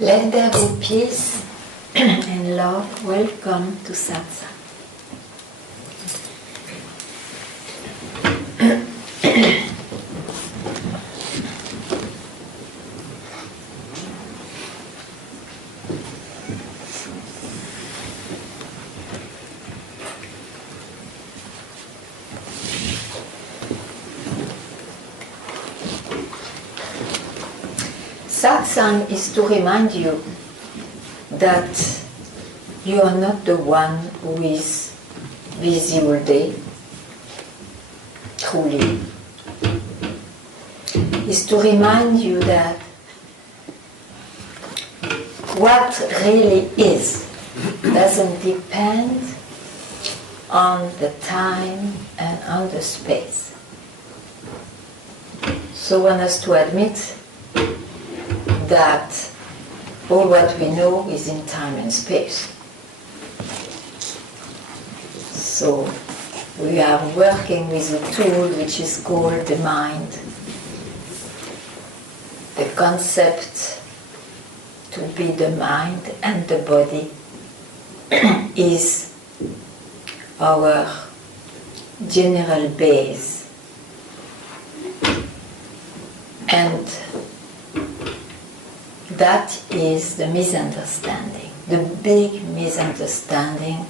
Let there be peace and love. Welcome to Satsang. Satsang is to remind you that you are not the one who is busy all day, truly. Is to remind you that what really is doesn't depend on the time and on the space. So one has to admit that all what we know is in time and space. So we are working with a tool which is called the mind. The concept to be the mind and the body is our general base. And that is the misunderstanding, the big misunderstanding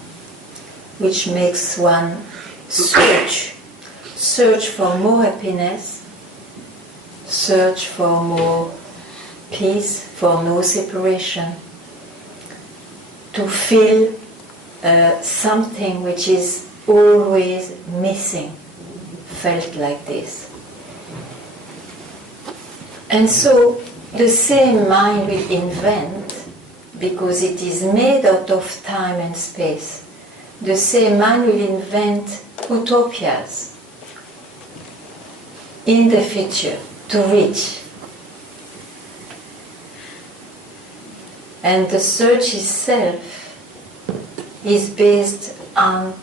which makes one search for more happiness, search for more peace, for no separation, to feel something which is always missing, felt like this. And so the same mind will invent, because it is made out of time and space, the same mind will invent utopias in the future to reach. And the search itself is based on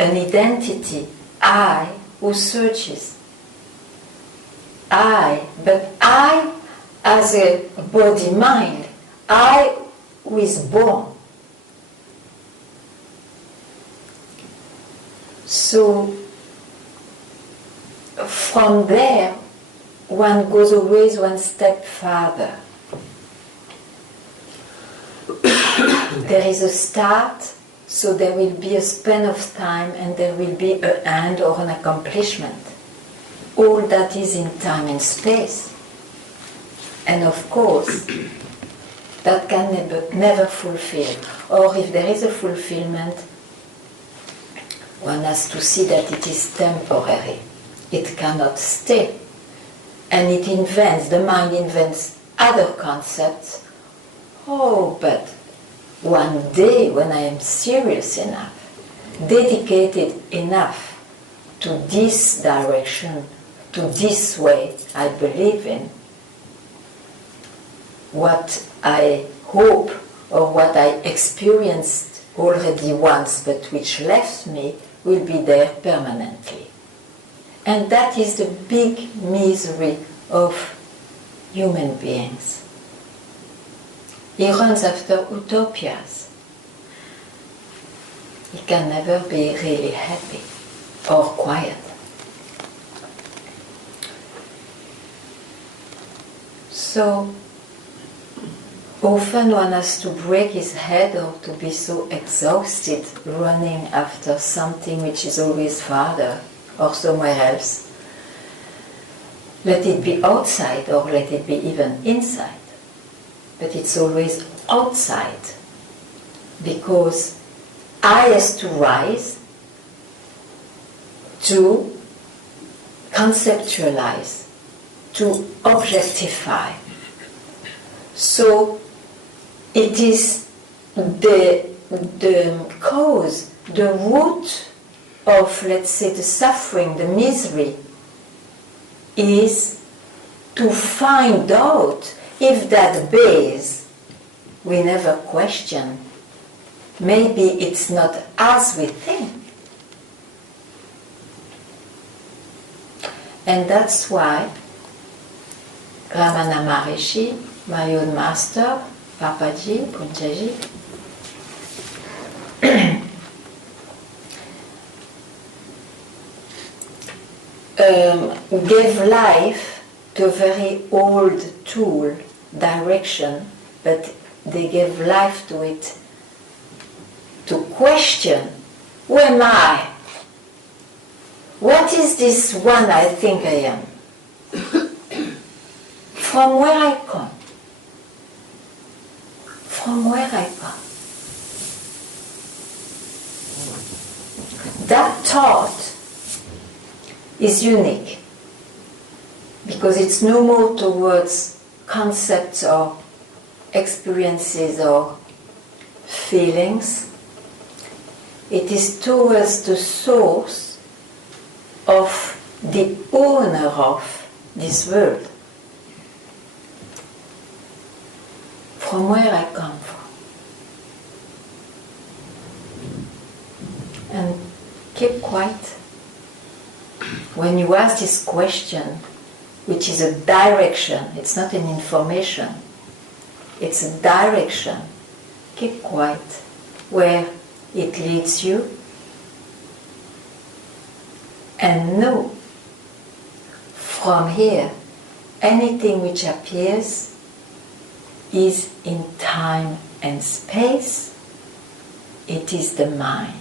an identity, I, who searches. But I as a body-mind, I who is born. So from there, one goes always one step further. There is a start, so there will be a span of time and there will be an end or an accomplishment. All that is in time and space. And of course, that can never fulfill. Or if there is a fulfillment, one has to see that it is temporary. It cannot stay. And it invents, the mind invents other concepts. Oh, but one day when I am serious enough, dedicated enough to this direction, to this way I believe in, what I hope or what I experienced already once but which left me will be there permanently. And that is the big misery of human beings. He runs after utopias. He can never be really happy or quiet. So often one has to break his head or to be so exhausted running after something which is always farther or somewhere else. Let it be outside or let it be even inside. But it's always outside, because I has to rise to conceptualize, to objectify. So it is the cause, the root of, let's say, the suffering, the misery, is to find out if that base we never question, maybe it's not as we think. And that's why Ramana Maharishi, my own master, Papaji, Punjaji, gave life to a very old tool, direction, but they gave life to it to question, who am I? What is this one I think I am? From where I come? From where I come? That thought is unique because it's no more towards concepts or experiences or feelings. It is towards the source of the owner of this world. From where I come from. And keep quiet. When you ask this question, which is a direction, it's not an information, it's a direction, keep quiet. Where it leads you, and know from here anything which appears is in time and space. It is the mind,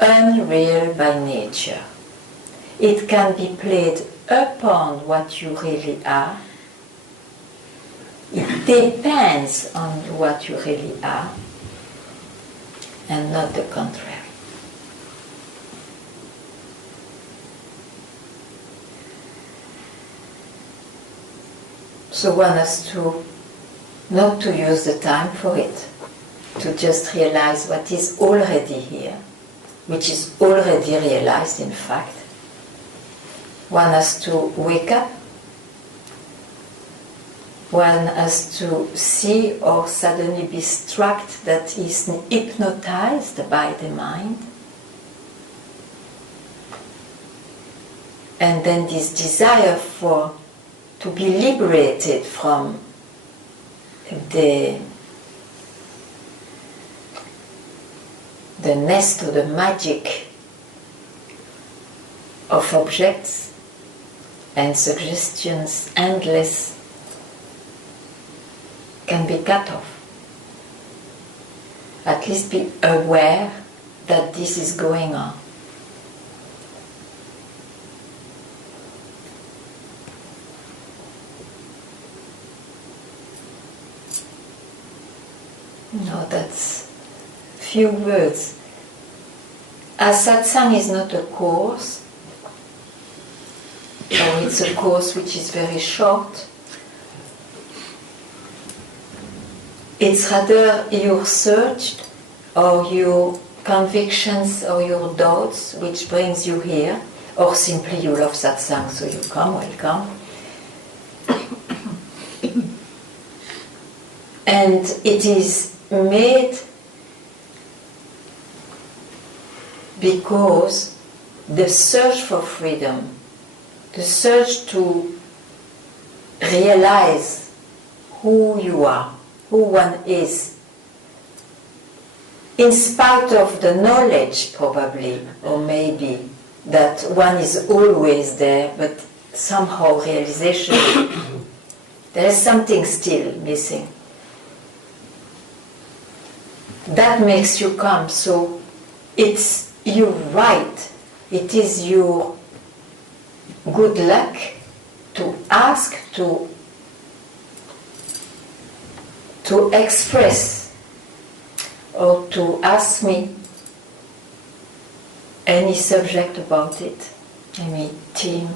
unreal by nature. It can be played upon what you really are. It depends on what you really are, and not the contrary. So one has to not to use the time for it, to just realize what is already here, which is already realized in fact. One has to wake up. One has to see or suddenly be struck that he is hypnotized by the mind. And then this desire to be liberated from the nest or the magic of objects and suggestions, endless, can be cut off. At least be aware that this is going on. No, that's few words. As satsang is not a course, or it's a course which is very short, it's rather your search or your convictions or your doubts which brings you here, or simply you love satsang, so you come, welcome. And it is made because the search for freedom, the search to realize who you are, who one is, in spite of the knowledge probably, or maybe, that one is always there, but somehow realization, there is something still missing. That makes you come, so it's your right, it is your good luck to ask, to express, or to ask me any subject about it, any theme.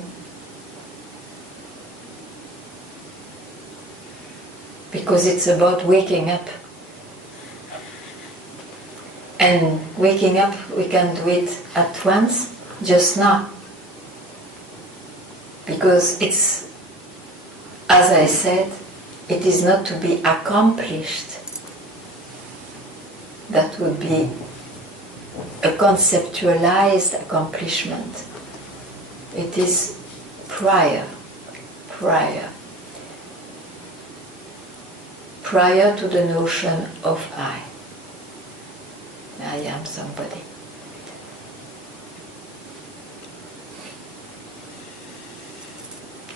Because it's about waking up. And waking up, we can do it at once, just now. Because it's, as I said, it is not to be accomplished. That would be a conceptualized accomplishment. It is prior. prior to the notion of I. I am somebody.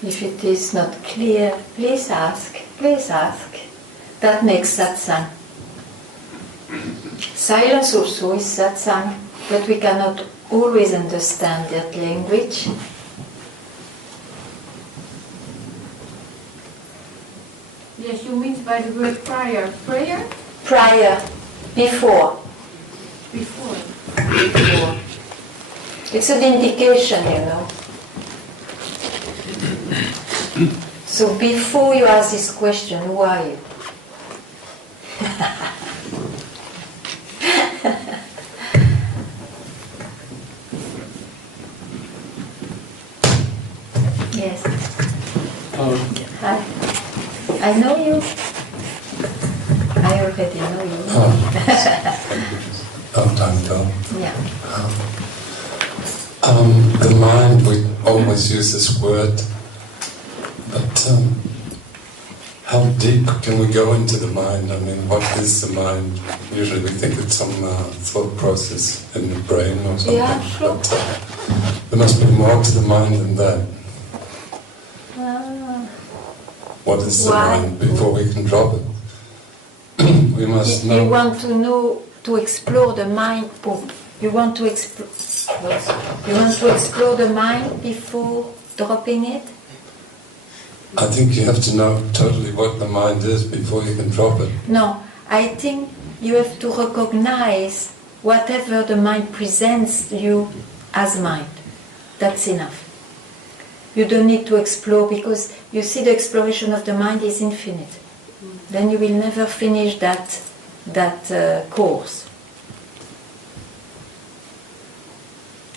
If it is not clear, please ask, please ask. That makes satsang. Silence also is satsang, but we cannot always understand that language. Yes, you mean by the word prior. Prayer? Prior, before. Before. Before. It's an indication, you know. So before you ask this question, who are you? Yes. Hi. I know you. I already know you. Long time ago. Yeah. The mind, we always use this word, but how deep can we go into the mind? I mean, what is the mind? Usually we think it's some thought process in the brain or something. Yeah, sure. But there must be more to the mind than that. What is the mind before we can drop it? We must know. You want to know, to explore the mind. You want to explore. You want to explore the mind before dropping it? I think you have to know totally what the mind is before you can drop it. No, I think you have to recognize whatever the mind presents you as mind. That's enough. You don't need to explore, because you see the exploration of the mind is infinite. Then you will never finish that course.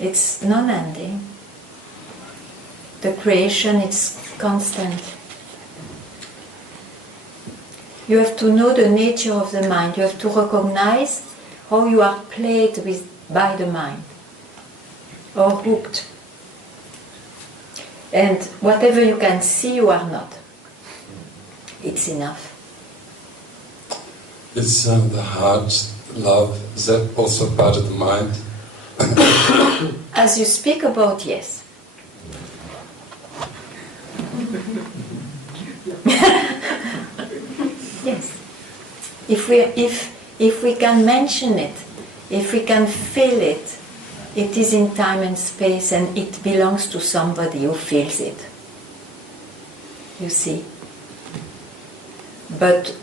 It's non-ending. The creation is constant. You have to know the nature of the mind. You have to recognize how you are played with by the mind, or hooked. And whatever you can see, you are not. It's enough. Is the heart, love, is that also part of the mind? As you speak about, yes. Yes. If we can mention it, if we can feel it, it is in time and space, and it belongs to somebody who feels it. You see? But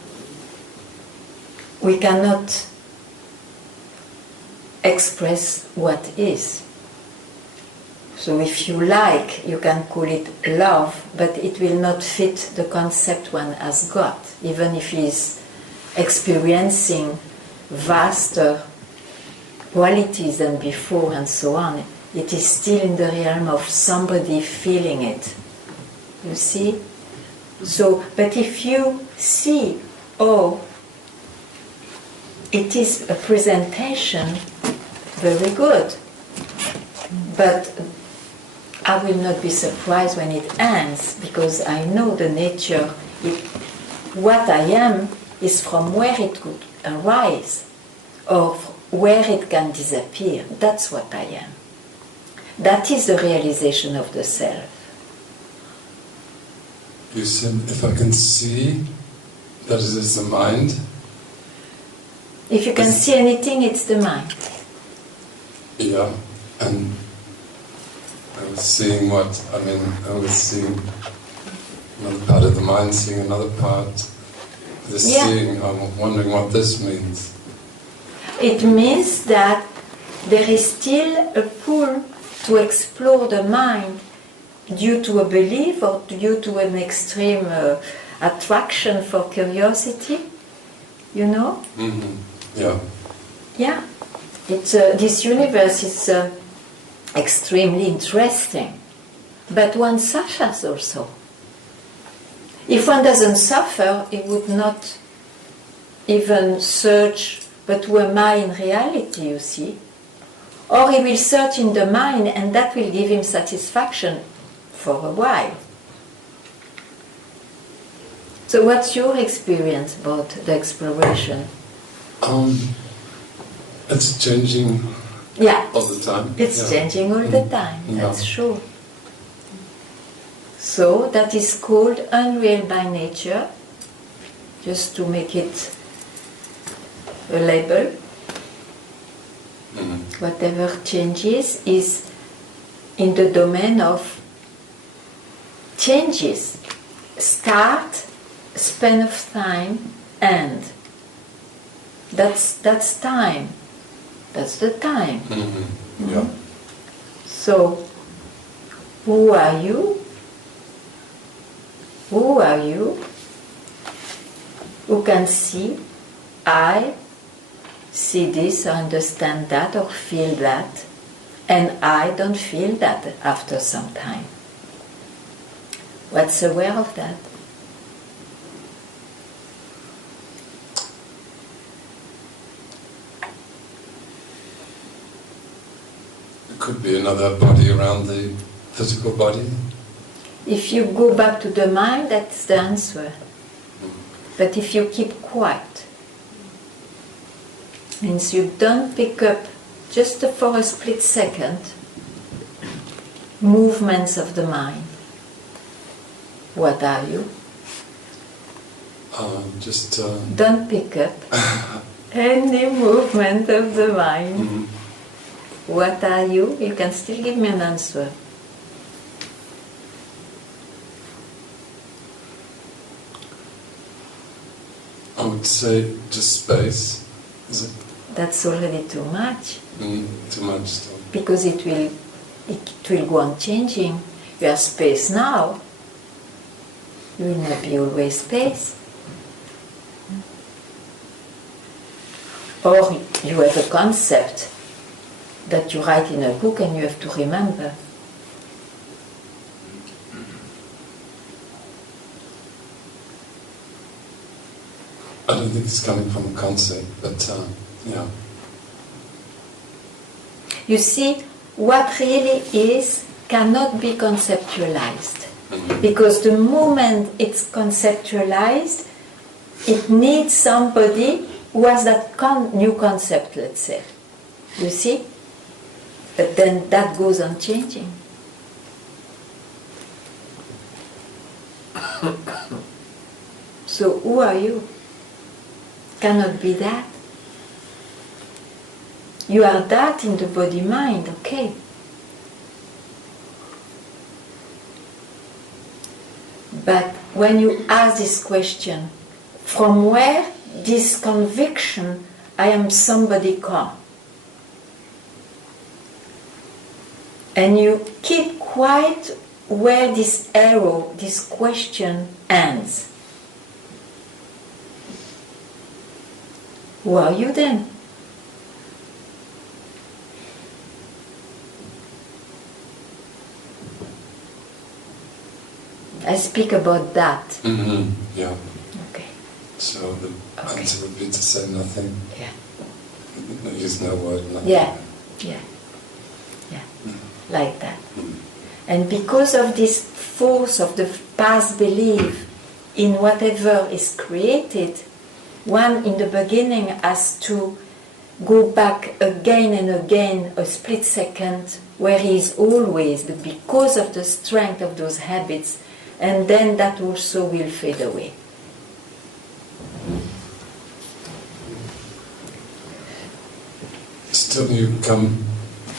we cannot express what is. So if you like, you can call it love, but it will not fit the concept one has got, even if he is experiencing vaster qualities than before and so on. It is still in the realm of somebody feeling it. You see? So, but if you see, oh, it is a presentation, very good. But I will not be surprised when it ends, because I know the nature. What I am is from where it could arise, or where it can disappear. That's what I am. That is the realization of the self. You said, if I can see that it is the mind. If you can see anything, it's the mind. Yeah, and I was seeing I was seeing another part of the mind, seeing another part. This seeing, I'm wondering what this means. It means that there is still a pull to explore the mind due to a belief or due to an extreme attraction for curiosity, you know? Mm-hmm. Yeah. Yeah. It's, this universe is extremely interesting, but one suffers also. If one doesn't suffer, he would not even search, but who am I in reality, you see? Or he will search in the mind, and that will give him satisfaction for a while. So what's your experience about the exploration? It's changing all the time. It's changing all the time, that's true. So that is called unreal by nature, just to make it a label. Whatever changes is in the domain of changes. Start, span of time, end. That's time. That's the time. Yeah. So, who are you? Who are you? Who can see? I see this, or understand that, or feel that, and I don't feel that after some time. What's aware of that? It could be another body around the physical body. If you go back to the mind, that's the answer. But if you keep quiet, means you don't pick up, just for a split second, movements of the mind. What are you? Don't pick up any movement of the mind. What are you? You can still give me an answer. I would say just space. Is it? That's already too much. Too much still. Because it will go on changing. You have space now. You will not be always space. Or you have a concept that you write in a book and you have to remember. I don't think it's coming from a concept, but yeah. You see, what really is cannot be conceptualized. Because the moment it's conceptualized, it needs somebody who has that new concept, let's say. You see? But then that goes on changing. So who are you? Cannot be that. You are that in the body-mind, okay. But when you ask this question, from where this conviction, I am somebody come? And you keep quiet where this arrow, this question ends. Who are you then? I speak about that. Yeah. Okay. So the answer would be to say nothing. Yeah. Use no word, nothing. Yeah. Like that. And because of this force of the past belief in whatever is created, one in the beginning has to go back again and again, a split second, where he is always, but because of the strength of those habits, and then that also will fade away. Still you come,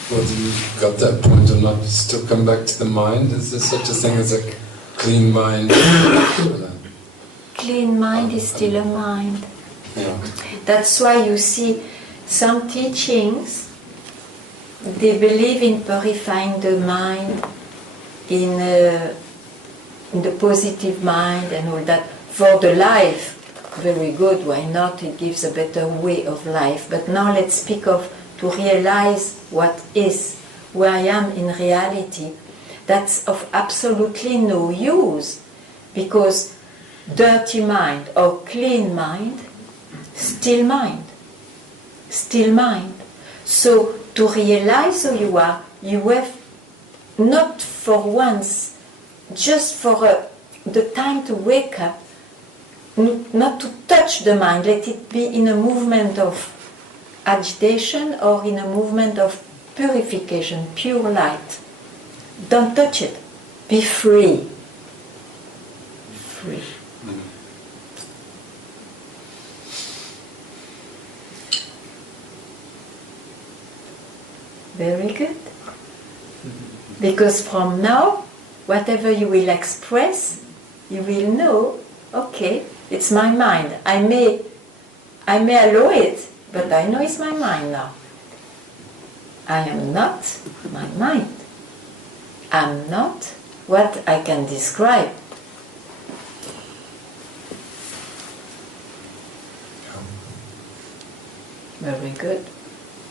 whether you got that point or not, still come back to the mind? Is there such a thing as a clean mind? Clean mind is still a mind. Yeah. That's why you see some teachings, they believe in purifying the mind, in the positive mind and all that. For the life, very good, why not? It gives a better way of life. But now let's speak of to realize what is, where I am in reality. That's of absolutely no use, because dirty mind or clean mind, still mind. Still mind. So to realize who you are, you have not for once, just for the time to wake up, not to touch the mind. Let it be in a movement of agitation or in a movement of purification, pure light. Don't touch it. Be free. Free. Very good. Because from now, whatever you will express, you will know, okay, it's my mind. I may allow it, but I know it's my mind now. I am not my mind. I'm not what I can describe. Very good.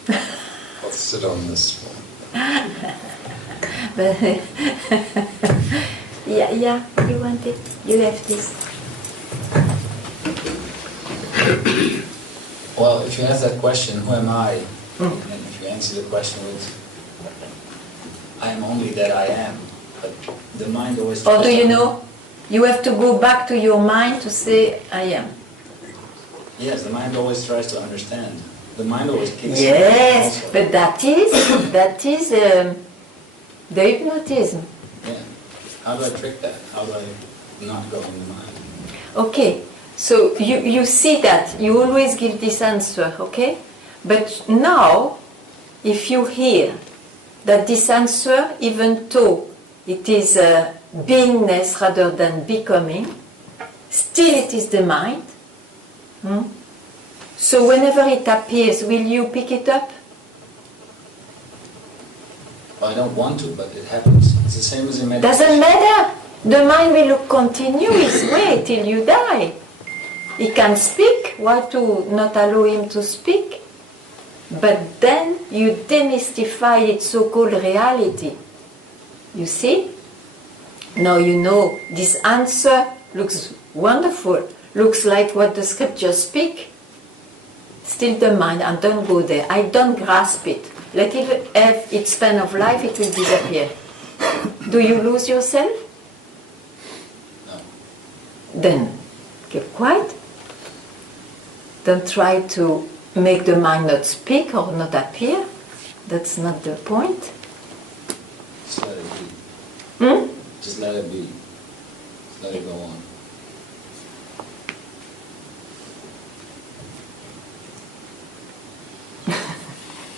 I'll sit on this one. But yeah, you want it. You have this. Well, if you ask that question, who am I? And if you answer the question with, I am only that I am, but the mind always... Or do you know? You have to go back to your mind to say, I am. Yes, the mind always tries to understand. The mind always kicks in. Yes, also. but that is the hypnotism. Yeah. How do I trick that? How do I not go in the mind? Okay, so you see that, you always give this answer, okay? But now, if you hear that this answer, even though it is beingness rather than becoming, still it is the mind. So whenever it appears, will you pick it up? Well, I don't want to, but it happens. It's the same as in meditation. Doesn't matter. The mind will continue its way till you die. He can speak. Why to not allow him to speak? But then you demystify its so-called reality. You see? Now you know this answer looks wonderful. Looks like what the scriptures speak. Still the mind, and don't go there. I don't grasp it. Let it have its span of life, it will disappear. Do you lose yourself? No. Then keep quiet. Don't try to make the mind not speak or not appear. That's not the point. Just let it be. Hmm? Just let it be. Just let it go on.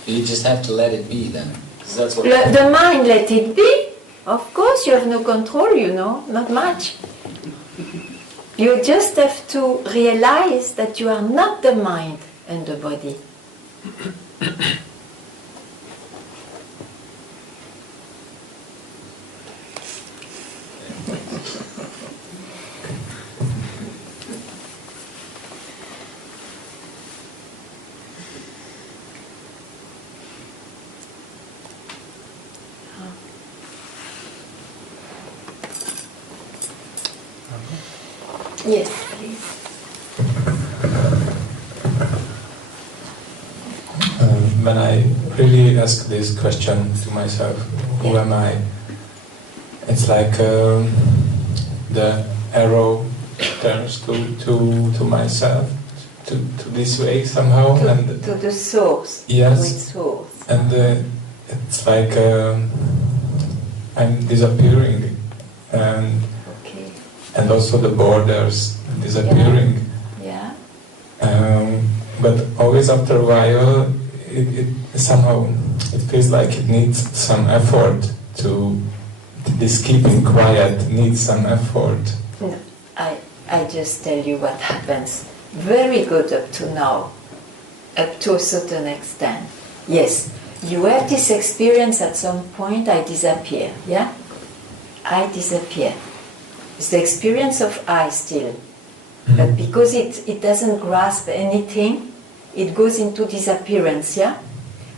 You just have to let it be then. 'Cause that's what... The mind, let it be. Of course, you have no control, you know, not much. You just have to realize that you are not the mind and the body. Yes, please. When I really ask this question to myself, who am I? It's like the arrow turns to myself, to this way somehow, To the source. Yes. With source. and it's like I'm disappearing, and Okay. and also the borders disappearing. Yeah. But always after a while, it somehow it feels like it needs some effort to this keeping quiet needs some effort. No, I just tell you what happens. Very good up to now, up to a certain extent. Yes, you have this experience at some point, I disappear, yeah? I disappear. It's the experience of I still. But because it doesn't grasp anything, it goes into disappearance, yeah?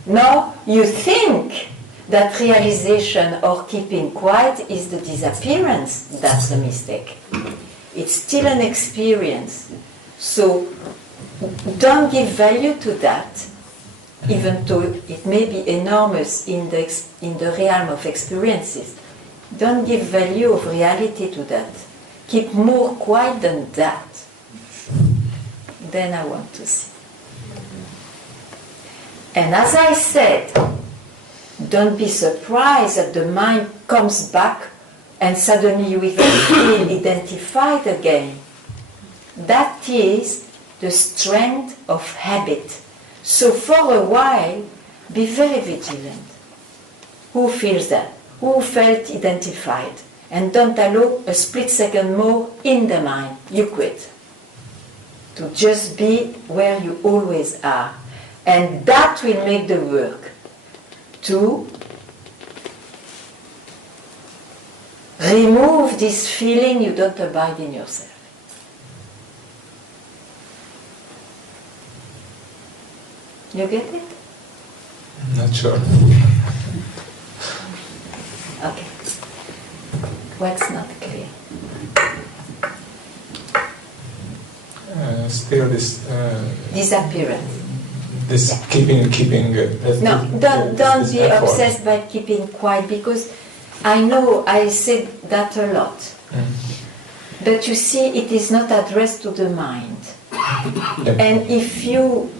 Now you think that realization or keeping quiet is the disappearance. That's a mistake. It's still an experience. So don't give value to that, even though it may be enormous in the realm of experiences. Don't give value of reality to that. Keep more quiet than that. then I want to see. And as I said, don't be surprised that the mind comes back and suddenly you feel identified again. That is the strength of habit. So for a while, be very vigilant. Who feels that? Who felt identified? And don't allow a split second more in the mind. You quit. To just be where you always are. And that will make the work. To remove this feeling you don't abide in yourself. You get it? Not sure. Okay. What's not clear? Still this... Disappearance. This keeping... No, don't be obsessed by keeping quiet, because I know I said that a lot. But you see, it is not addressed to the mind. Yep. And if you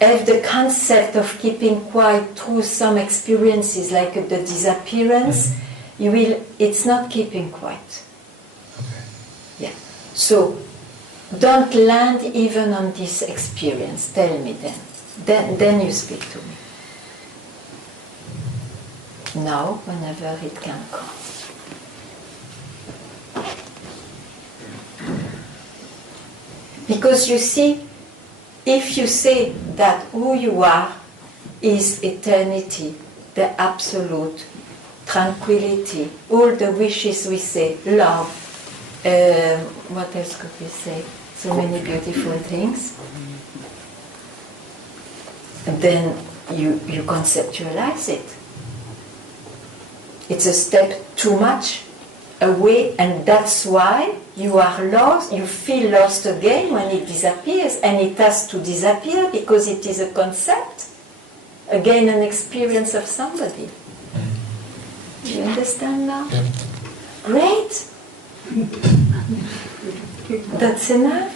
have the concept of keeping quiet through some experiences like the disappearance, it's not keeping quiet. Okay. Yeah. So don't land even on this experience. Tell me then. Then you speak to me. Now, whenever it can come. Because you see, if you say that who you are is eternity, the absolute tranquility, all the wishes we say, love, what else could we say? So many beautiful things. And then you conceptualize it. It's a step too much away, and that's why you are lost, you feel lost again when it disappears, and it has to disappear because it is a concept, again an experience of somebody. Do you understand now? Yeah. Great! That's enough.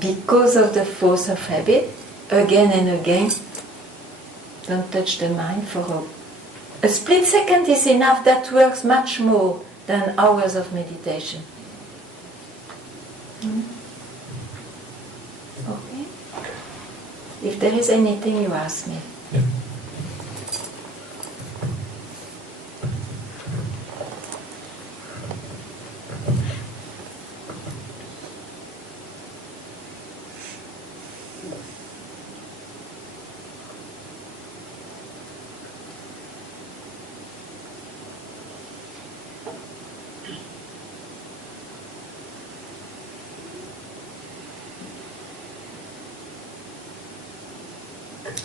Because of the force of habit, again and again, don't touch the mind for a split second is enough. That works much more than hours of meditation. Okay? If there is anything, you ask me. Yeah.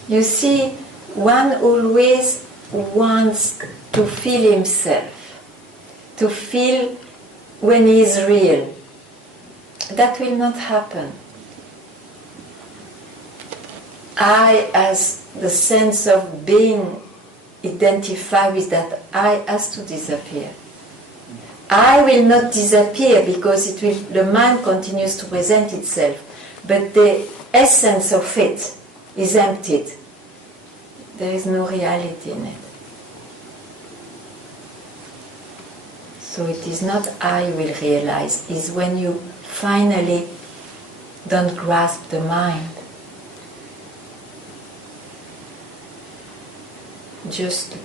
You see, one always wants to feel himself, to feel when he is real. That will not happen. I, as the sense of being identified with that I, has to disappear. I will not disappear because the mind continues to present itself, but the essence of it is emptied. There is no reality in it. So it is not I will realize, it's when you finally don't grasp the mind. Just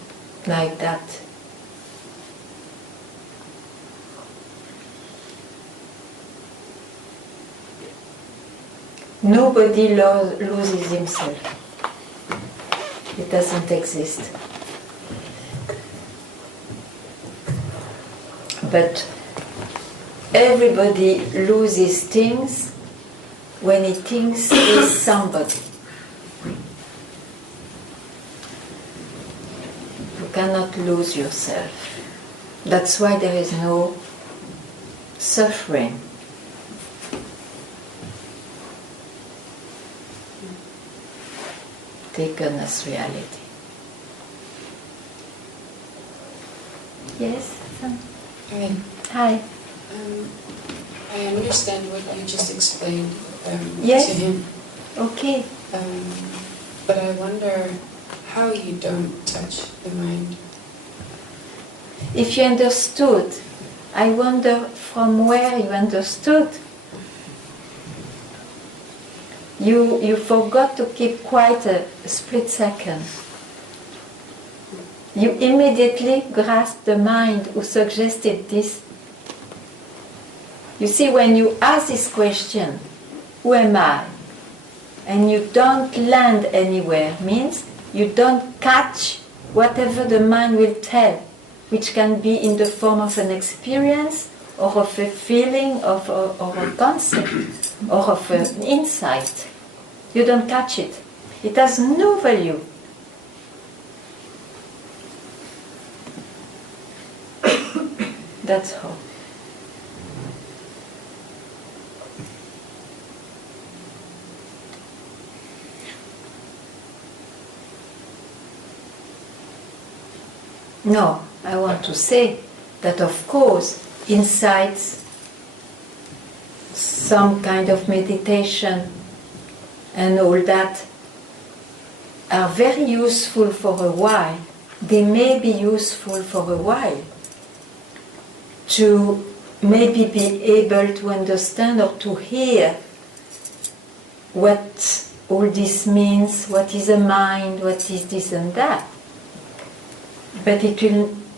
like that. Nobody loses himself. It doesn't exist. But everybody loses things when he thinks he's somebody. You cannot lose yourself. That's why there is no suffering. Taken as reality. Yes? Hi. I understand what you just explained Yes. to him. Okay. But I wonder how you don't touch the mind. If you understood, I wonder from where you understood. You forgot to keep quiet a split second. You immediately grasped the mind who suggested this. You see, when you ask this question, who am I? And you don't land anywhere, means you don't catch whatever the mind will tell, which can be in the form of an experience, or of a feeling, or a concept, or of an insight. You don't catch it. It has no value. That's how. No, I want to say that of course insights, some kind of meditation and all that are very useful for a while. They may be useful for a while to maybe be able to understand or to hear what all this means, what is a mind, what is this and that. But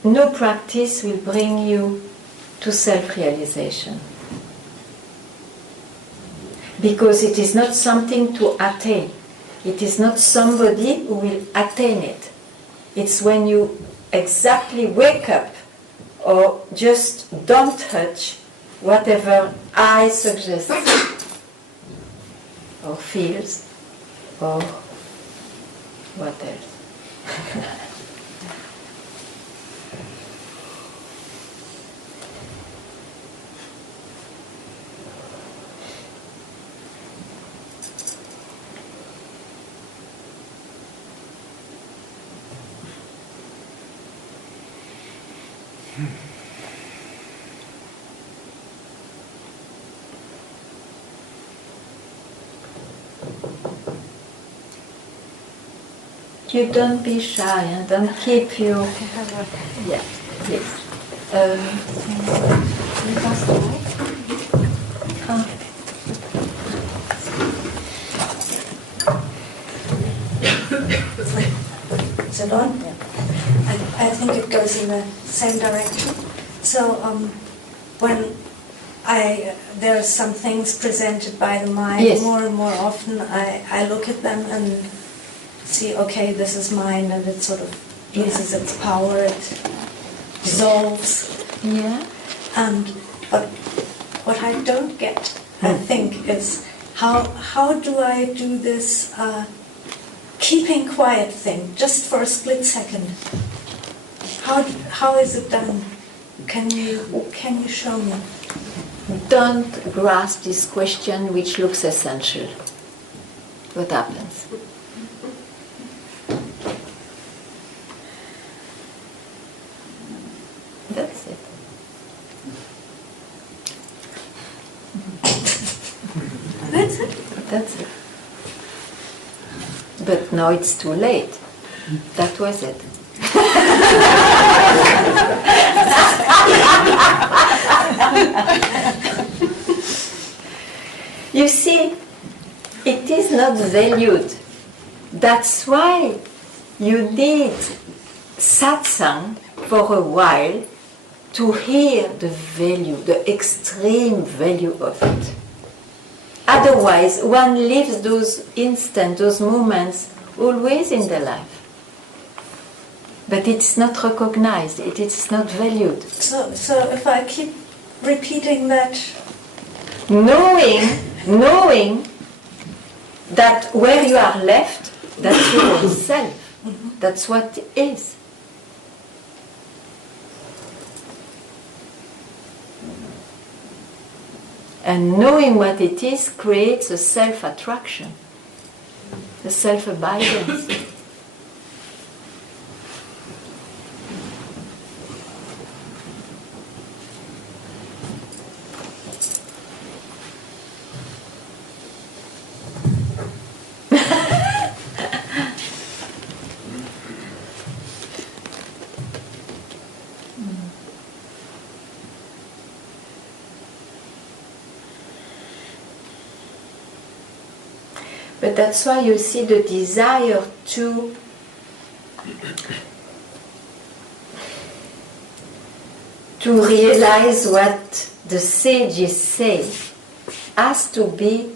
no practice will bring you to self-realization. Because it is not something to attain. It is not somebody who will attain it. It's when you exactly wake up or just don't touch whatever I suggest or feels or what else. You don't be shy and don't keep your... Yeah, please. You pass the mic? Is it on? Yeah. I think it goes in the same direction. So when there are some things presented by the mind, yes. More and more often I look at them and see, okay, this is mine, and it sort of loses its power, it dissolves. Yeah. But what I don't get, I think, is how do I do this keeping quiet thing just for a split second? How is it done? Can you show me? Don't grasp this question which looks essential. What happens? That's it. That's it? That's it. But now it's too late. That was it. You see, it is not valued. That's why you need satsang for a while to hear the value, the extreme value of it. Otherwise, one lives those instants, those moments, always in their life. But it's not recognized, it is not valued. So if I keep repeating that... Knowing that where you are left, that's your self. That's what it is. And knowing what it is creates a self-attraction, a self-abidance. But that's why you see the desire to realize what the sages say has to be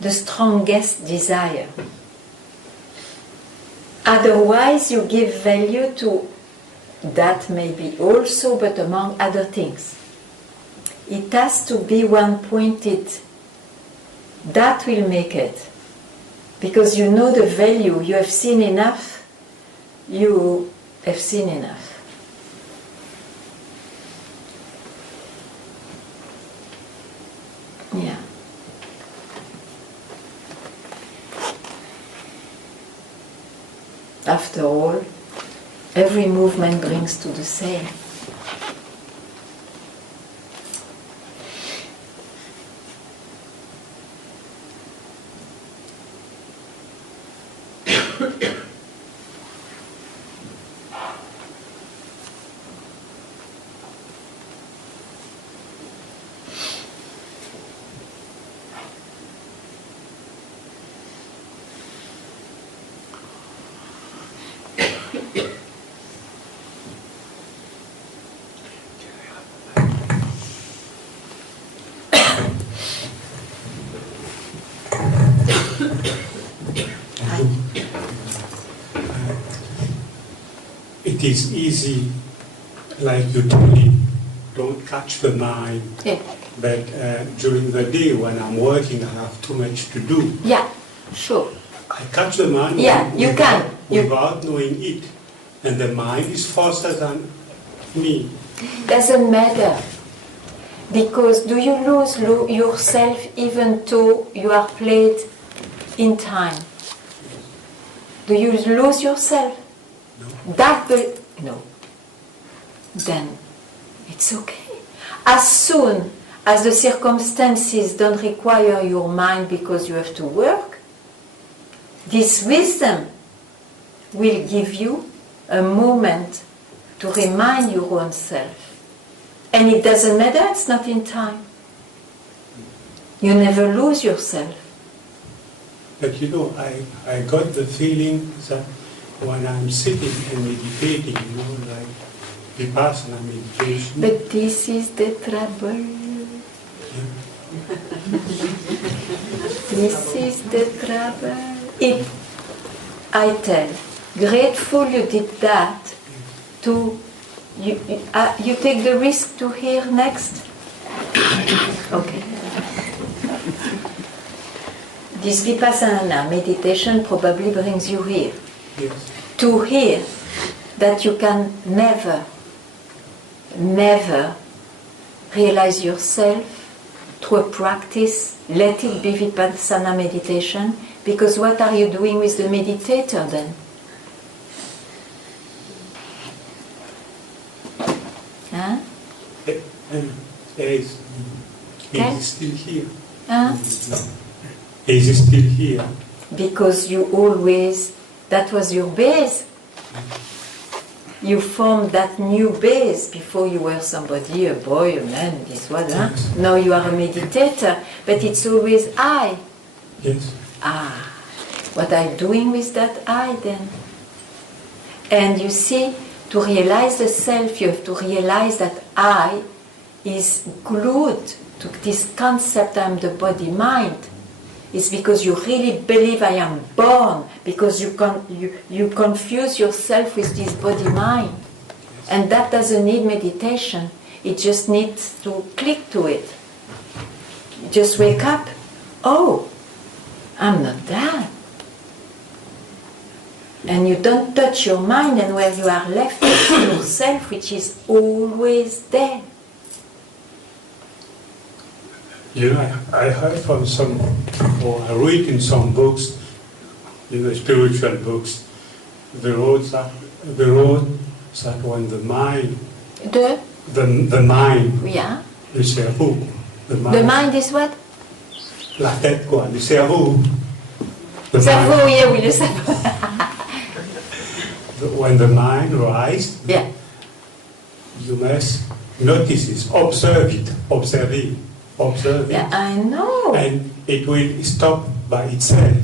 the strongest desire. Otherwise, you give value to that maybe also, but among other things. It has to be one-pointed. That will make it. Because you know the value, you have seen enough, you have seen enough. Yeah. After all, every movement brings to the same. It is easy, like you told me, don't catch the mind. Yeah. But during the day when I'm working, I have too much to do. Yeah, sure. I catch the mind Yeah, you can. Without knowing it. And the mind is faster than me. Doesn't matter. Because do you lose yourself even though you are played in time? Do you lose yourself? No. No. Then it's okay. As soon as the circumstances don't require your mind because you have to work, this wisdom will give you a moment to remind your own self. And it doesn't matter, it's not in time. You never lose yourself. But you know, I got the feeling that when I'm sitting and meditating, you know, like Vipassana meditation. But this is the trouble. This is the trouble. If I tell, grateful you did that, you take the risk to hear next? Okay. This Vipassana meditation probably brings you here. Yes. To hear that you can never realize yourself through a practice, let it be Vipassana meditation, because what are you doing with the meditator then? Huh? Is still here. Huh? No. Is still here. Because you always, that was your base. You formed that new base before you were somebody, a boy, a man, this was, huh? Now you are a meditator, but it's always I. Yes. What I'm doing with that I then? And you see, to realize the self, you have to realize that I is glued to this concept I'm the body-mind. It's because you really believe I am born, because you confuse yourself with this body-mind. And that doesn't need meditation. It just needs to click to it. You just wake up. Oh, I'm not that. And you don't touch your mind, and where you are left is yourself, which is always there. You know, I heard from some, or I read in some books, you know, spiritual books, the road that when the mind, the mind, Yeah. le cerveau, The mind is what? la tête quoi, le cerveau. The Cerveau, mind, yeah, oui, le cerveau. when the mind rises, Yeah. you must notice it, observe it, observe it. Yeah, I know. And it will stop by itself.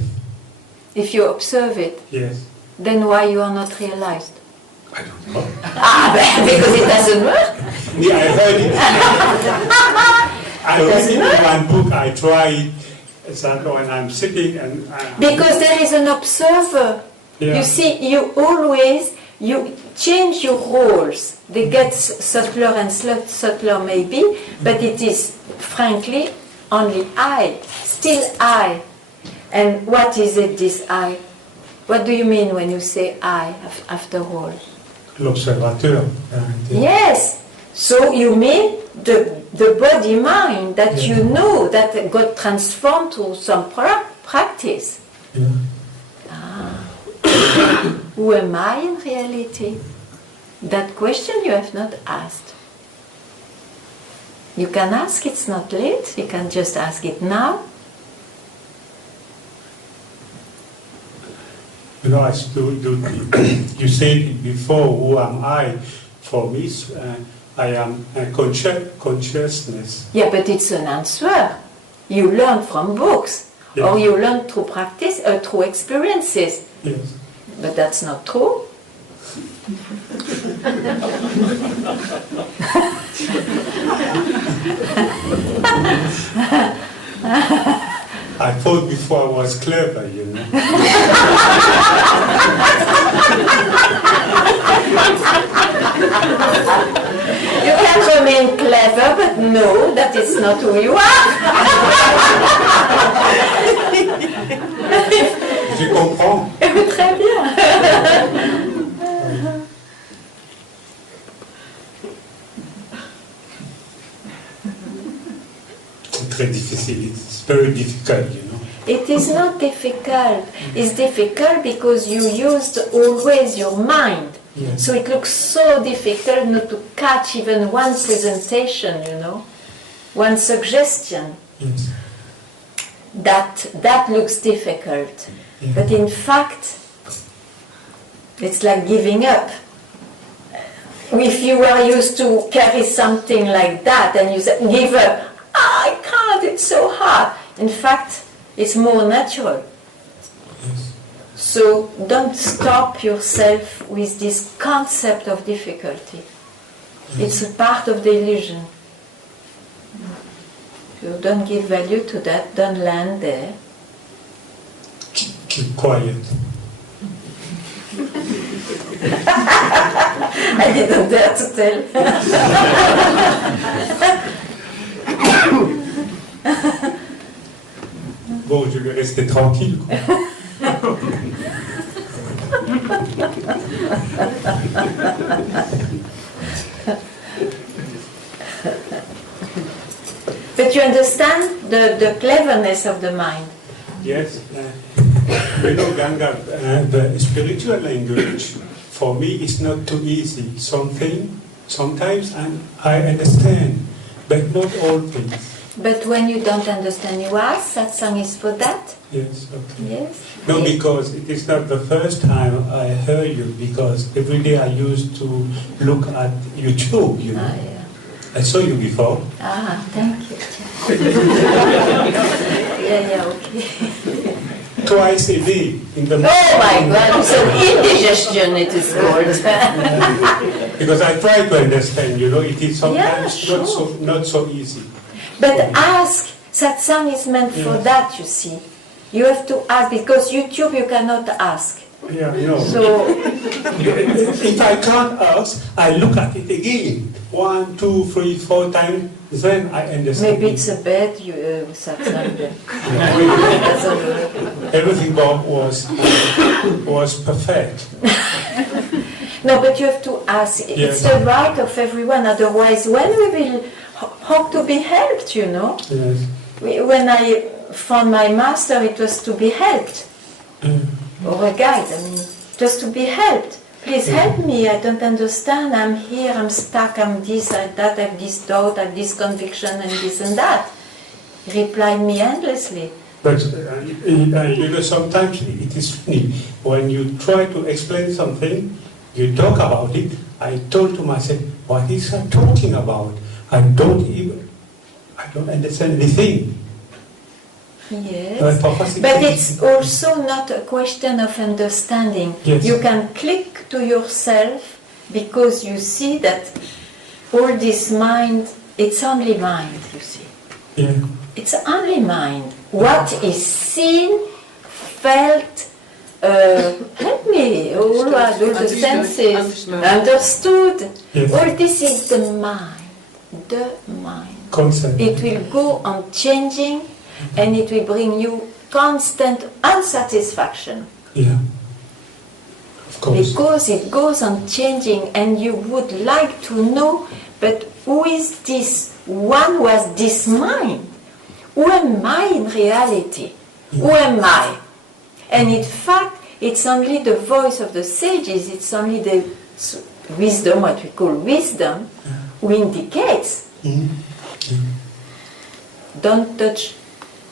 If you observe it, Yes. then why you are not realized? I don't know. Because it doesn't work. Yeah, I heard it. I read it in one book. I try it. It's like when I'm sitting and. Because there is an observer. Yeah. You see, you change your roles. They get subtler and subtler maybe, but it is frankly only I, still I. And what is it, this I? What do you mean when you say I, after all? L'observateur. Yes. So you mean the body-mind that you know that got transformed to some practice. Yeah. Who am I in reality? That question you have not asked. You can ask, it's not late. You can just ask it now. You know, you said it before, who am I? For me, I am a consciousness. Yeah, but it's an answer. You learn from books, Yes. or you learn through practice, through experiences. Yes. But that's not true. I thought before I was clever, you know. You can remain clever, but know that it's not who you are. Je comprends. Très bien. C'est très difficile. It's very difficult, you know. It is not difficult. It's difficult because you used always your mind. Yes. So it looks so difficult not to catch even one presentation, you know, one suggestion. Yes. That looks difficult. Yeah. But in fact, it's like giving up. If you are used to carry something like that and you say, give up, I can't, it's so hard. In fact, it's more natural. Yes. So don't stop yourself with this concept of difficulty. It's a part of the illusion. So don't give value to that, don't land there. Keep quiet. I didn't dare to tell. Bon, je vais rester tranquille, quoi. But you understand the cleverness of the mind. Yes. You know, Ganga, the spiritual language, for me, is not too easy. Sometimes I understand, but not all things. But when you don't understand, you ask. Satsang is for that. Yes, okay. Yes. No, because it is not the first time I heard you, because every day I used to look at YouTube, you know. Ah, yeah. I saw you before. Ah, thank you. Yeah, okay. Twice a day in the morning. Oh my God, it's an indigestion it is called. Because I try to understand, you know, it is sometimes Yeah, sure. not so easy. But ask. Satsang is meant for that, you see. You have to ask, because YouTube you cannot ask. Yeah, no. So, If I can't ask, I look at it again. 1, 2, 3, 4 times, then I understand. maybe it's a bad Satsang. Everything was perfect. No, but you have to ask. It's the right of everyone. Otherwise, when we will hope to be helped, you know. Yes. When I found my master, it was to be helped. Or a guide, I mean, just to be helped. Please help me, I don't understand, I'm here, I'm stuck, I'm this, I'm that, I have this doubt, I have this conviction, and this and that. He replied me endlessly. But you know, sometimes it is funny. When you try to explain something, you talk about it. I told to myself, what is he talking about? I don't understand anything. Yes, Hypothesis. but it's also not a question of understanding. Yes. You can click to yourself because you see that all this mind, it's only mind, you see. Yeah. It's only mind. What is seen, felt, help me, all the senses, understood. Yes. All this is the mind, the mind. Concept. It will go on changing and it will bring you constant unsatisfaction. Yeah. Of course. Because it goes on changing and you would like to know, but who is this one who has this mind? Who am I in reality? Who am I? And in fact, it's only the voice of the sages, it's only the wisdom, what we call wisdom, who indicates. Don't touch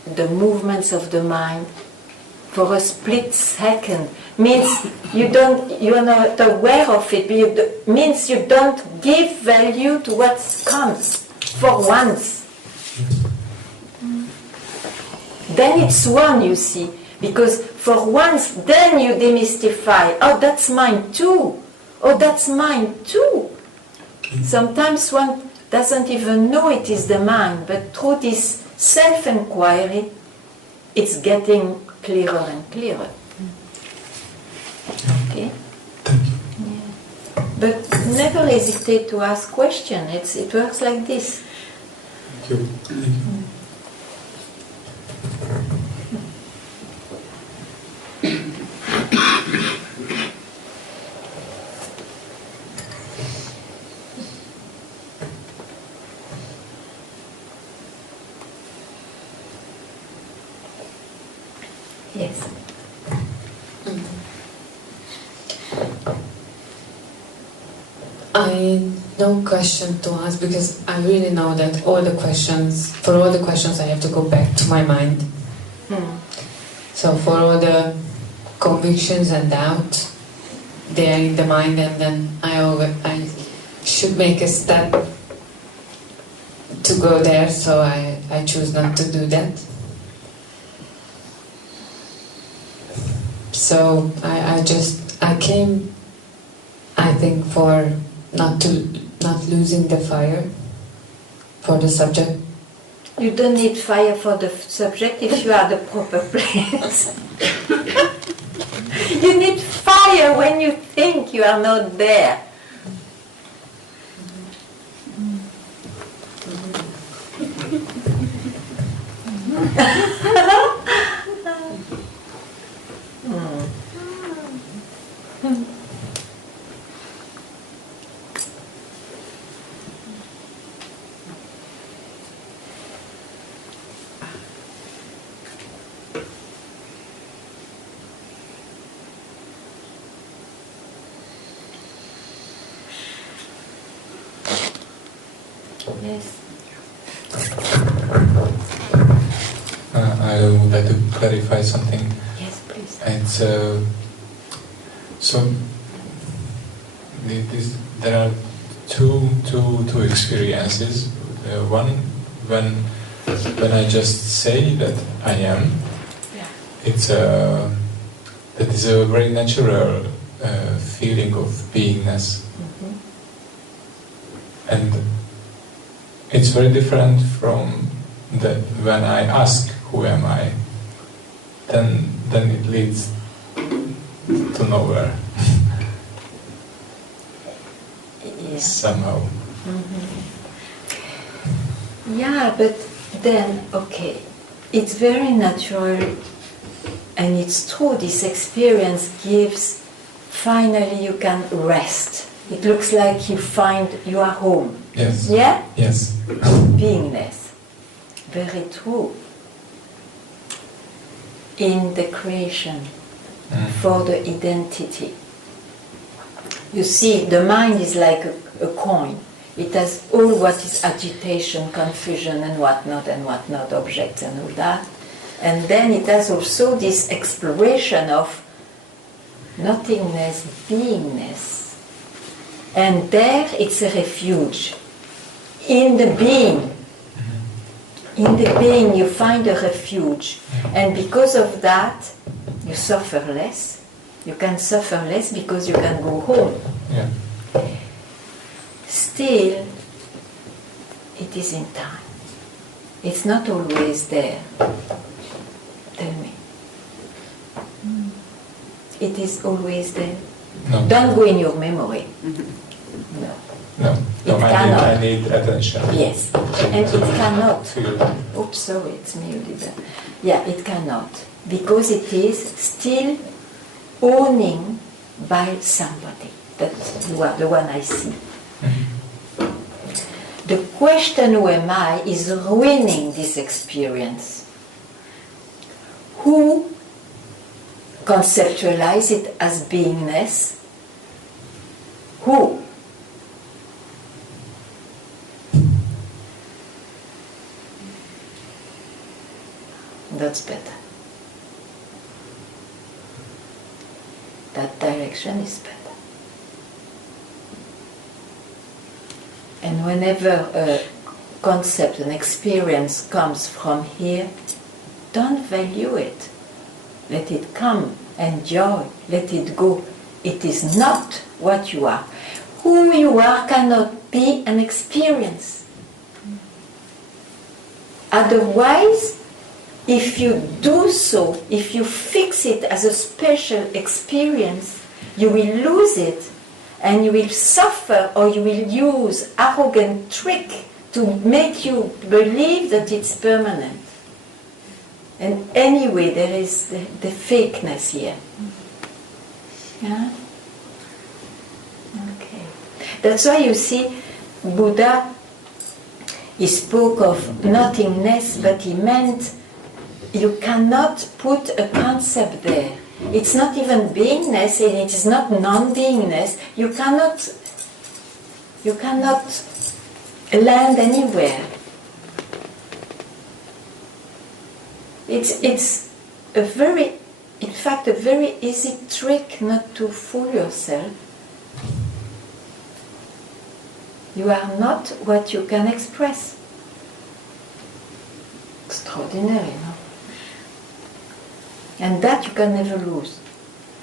the movements of the mind for a split second. Means you are not aware of it. Means you don't give value to what comes for once. Then it's one, you see, because for once, then you demystify. Oh, that's mine too. Oh, that's mine too. Sometimes one doesn't even know it is the mind, but through this self-inquiry, it's getting clearer and clearer. Okay? Yeah. But never hesitate to ask questions. It works like this. Thank you. Thank you. Yes. I no question to ask because I really know that for all the questions I have to go back to my mind. So for all the convictions and doubt, they are in the mind, and then I should make a step to go there, so I choose not to do that. So I came, I think, for not losing the fire for the subject. You don't need fire for the subject if you are the proper place. You need fire when you think you are not there. Yes. I would like to clarify something. Yes, please. It's so there are two experiences. One when I just say that I am. Yeah. It's that is a very natural feeling of beingness. And it's very different from that when I ask, who am I? Then it leads to nowhere. Yeah. Somehow. Yeah, but then, okay, it's very natural and it's true, this experience gives, finally you can rest. It looks like you are home. Yes. Yeah? Yes. Beingness. Very true. In the creation, for the identity. You see, the mind is like a coin. It has all what is agitation, confusion, and whatnot, objects and all that. And then it has also this exploration of nothingness, beingness. And there it's a refuge in the being. in the being you find a refuge, and because of that you suffer less. You can suffer less because you can go home. Yeah. Still, it is in time. It's not always there. Tell me. It is always there. No. Don't go in your memory. No. No. No, It I cannot. I need attention. Yes. And it cannot. Feel. Oops, sorry, it's me who did that. Yeah, it cannot. Because it is still owning by somebody. That you are the one I see. The question, who am I, is ruining this experience. Who conceptualize it as beingness? Who? That's better. That direction is better. And whenever a concept, an experience comes from here, don't value it. Let it come, enjoy, let it go. It is not what you are. Who you are cannot be an experience. Otherwise, if you do so, if you fix it as a special experience, you will lose it and you will suffer, or you will use arrogant trick to make you believe that it's permanent. And anyway, there is the fakeness here. Yeah? Okay. That's why you see, Buddha, he spoke of nothingness, but he meant you cannot put a concept there. It's not even beingness, and it is not non-beingness. You cannot land anywhere. It's a very, in fact, a very easy trick not to fool yourself. You are not what you can express. Extraordinary, no? And that you can never lose,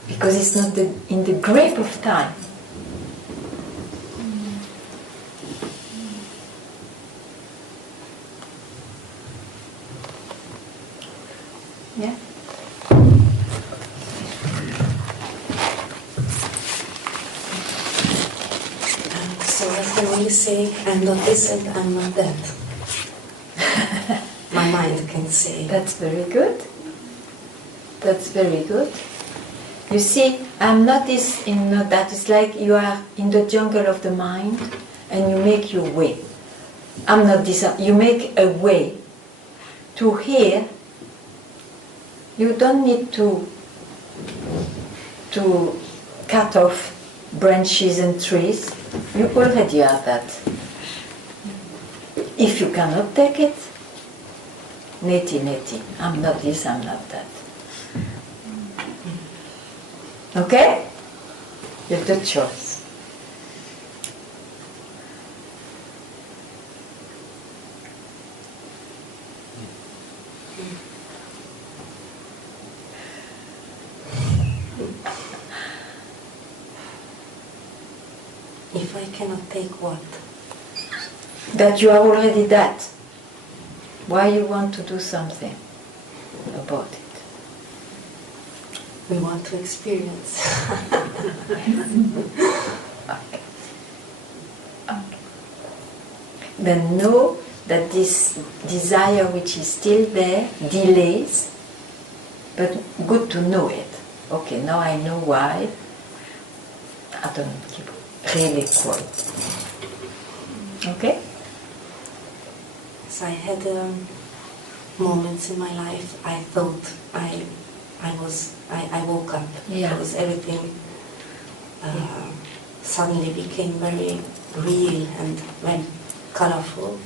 because it's not in the grip of time. Yeah? So I can only say, I'm not this and I'm not that. My mind can say. That's very good. That's very good. You see, I'm not this and not that. It's like you are in the jungle of the mind and you make your way. I'm not this. You make a way. To here, you don't need to cut off branches and trees. You already are that. If you cannot take it, neti, I'm not this, I'm not that. Okay? You have the choice. If I cannot take what? That you are already that. Why you want to do something about it? We want to experience. Okay. Then know that this desire which is still there delays, but good to know it. Okay, now I know why. I don't keep really quite. Okay? So I had moments in my life I thought I woke up. Yeah. Because everything suddenly became very real and very colorful.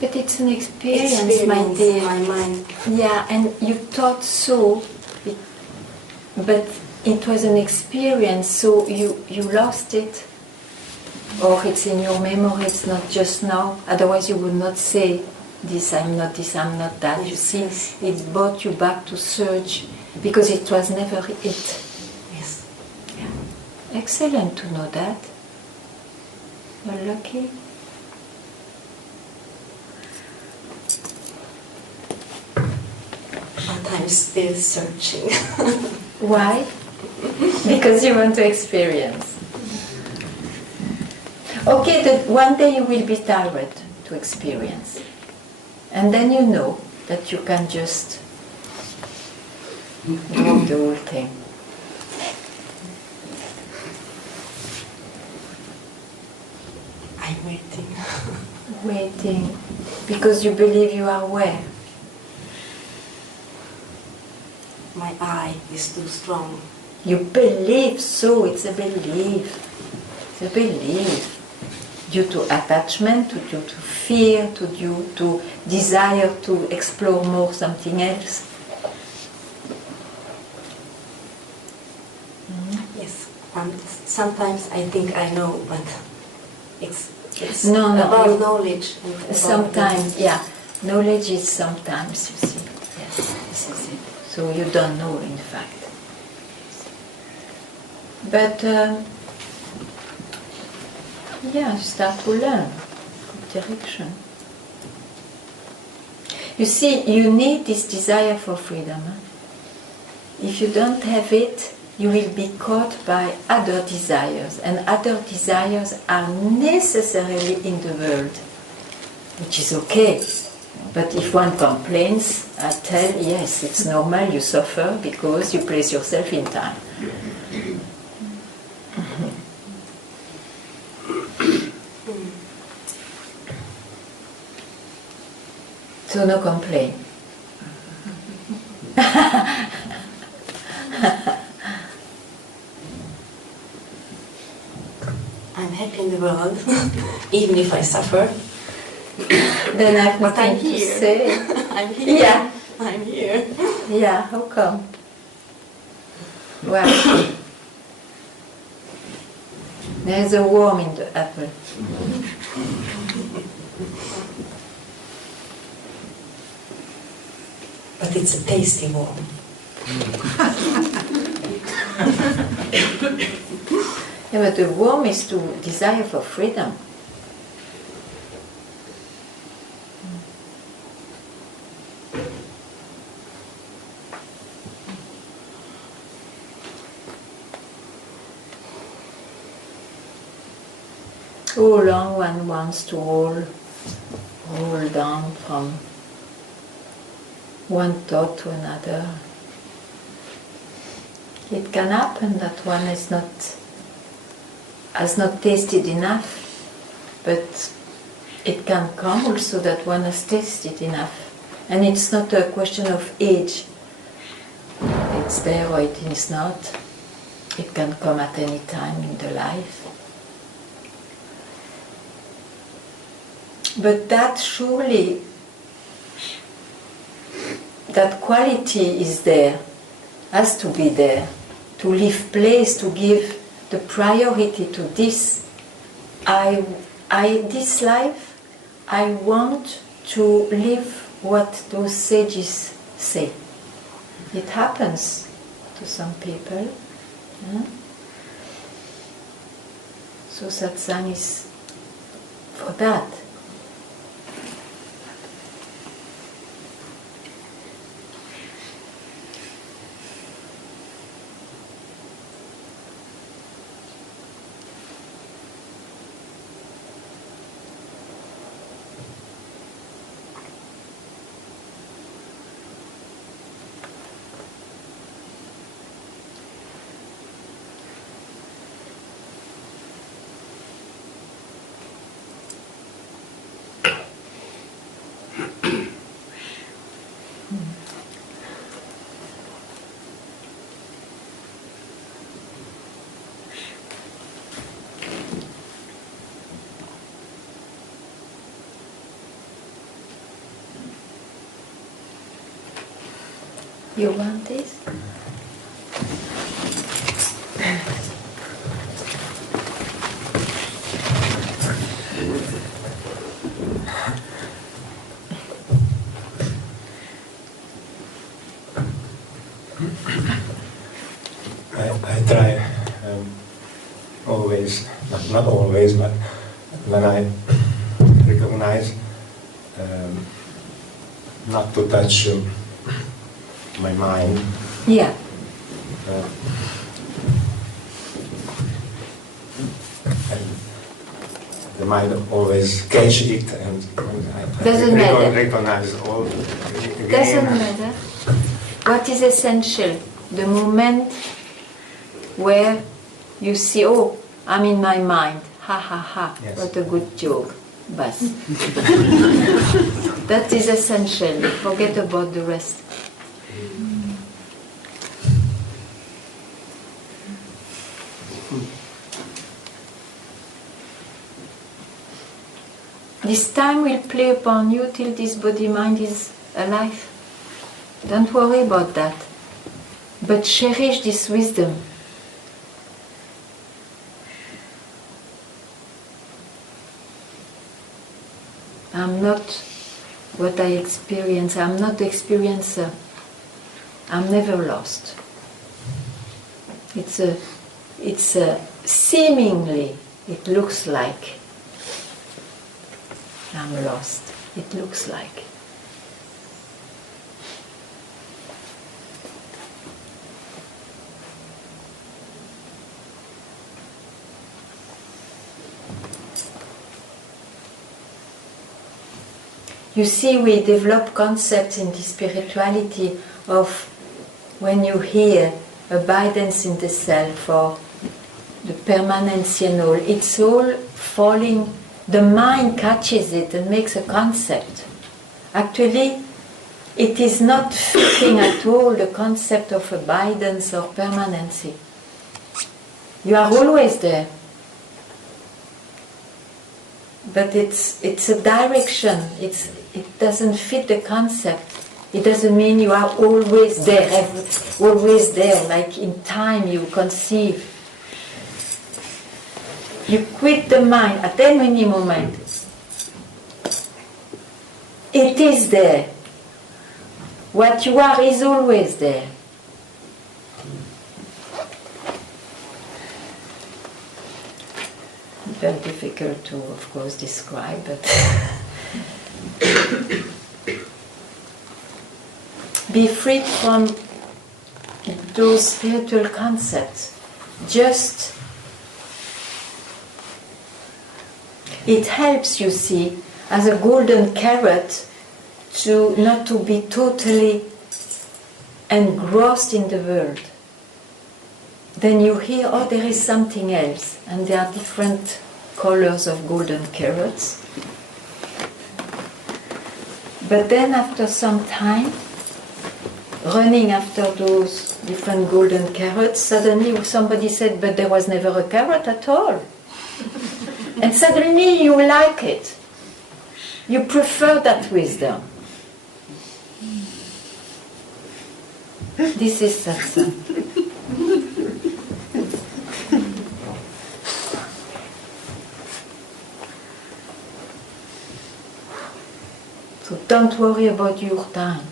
But it's an experience, my dear. In my mind. Yeah, and you thought so, but it was an experience, so you lost it. Or it's in your memory, it's not just now. Otherwise you would not say this, I'm not that. You see, it brought you back to search because it was never it. Yes. Yeah. Excellent to know that. You're lucky. But I'm still searching. Why? Because you want to experience. Okay, that one day you will be tired to experience. And then you know that you can just drop the whole thing. I'm waiting. Waiting. Because you believe you are where? My eye is too strong. You believe, so it's a belief. It's a belief. Due to attachment, due to fear, due to desire to explore more something else. Yes. Sometimes I think I know, but it's No, about you- knowledge. And about Sometimes, yeah. Knowledge is sometimes, you see. Yes, this is it. So you don't know, in fact. But, yeah, you start to learn direction. You see, you need this desire for freedom. Huh? If you don't have it, you will be caught by other desires, and other desires are necessarily in the world, which is okay. But if one complains, I tell, yes, it's normal, you suffer because you place yourself in time. So no complaint. I'm happy in the world, even if I suffer. Then I have But I'm nothing to here. say. I'm here. Yeah. I'm here. Yeah, how come? Well, there's a worm in the apple. But it's a tasty worm. Yeah, but the worm is to desire for freedom. How long one wants to roll down from one thought to another. It can happen that one has not tasted enough, but it can come also that one has tasted enough. And it's not a question of age. It's there or it is not. It can come at any time in the life. But that surely, that quality is there, has to be there, to leave place, to give the priority to this. This life, I want to live what those sages say. It happens to some people. Yeah? So satsang is for that. You want this? when I recognize not to touch my mind. Yeah. And the mind always catch it, and I Doesn't matter. recognize all again. Doesn't matter. What is essential? The moment where you see, oh, I'm in my mind. Ha ha ha. Yes. What a good joke. Bas. That is essential. Forget about the rest. This time will play upon you till this body-mind is alive. Don't worry about that. But cherish this wisdom. I'm not what I experience. I'm not the experiencer. I'm never lost. It's a seemingly, it looks like I'm lost. It looks like. You see, we develop concepts in the spirituality of when you hear abidance in the self or the permanency and all, it's all falling, the mind catches it and makes a concept. Actually, it is not fitting at all the concept of abidance or permanency. You are always there. But it's a direction, it doesn't fit the concept. It doesn't mean you are always there, always there, like in time you conceive. You quit the mind at any moment. It is there. What you are is always there. Very difficult to, of course, describe, but be freed from those spiritual concepts. Just it helps, you see, as a golden carrot, to not to be totally engrossed in the world. Then you hear, oh, there is something else, and there are different colors of golden carrots. But then after some time, running after those different golden carrots, suddenly somebody said, but there was never a carrot at all. And suddenly you like it. You prefer that wisdom. This is satsang. So don't worry about your time.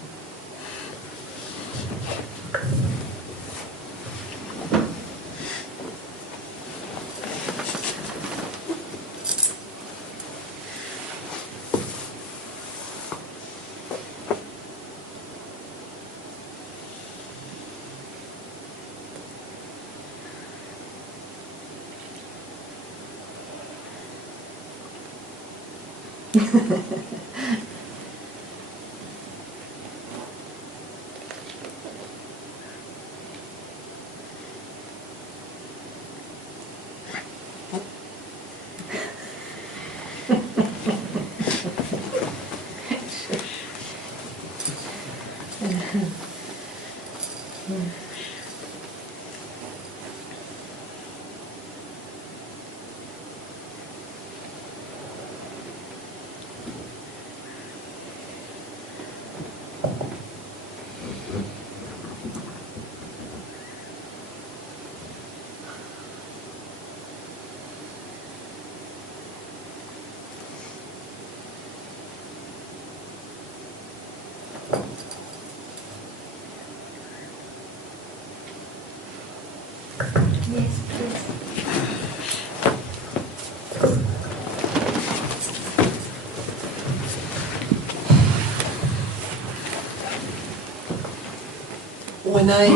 when I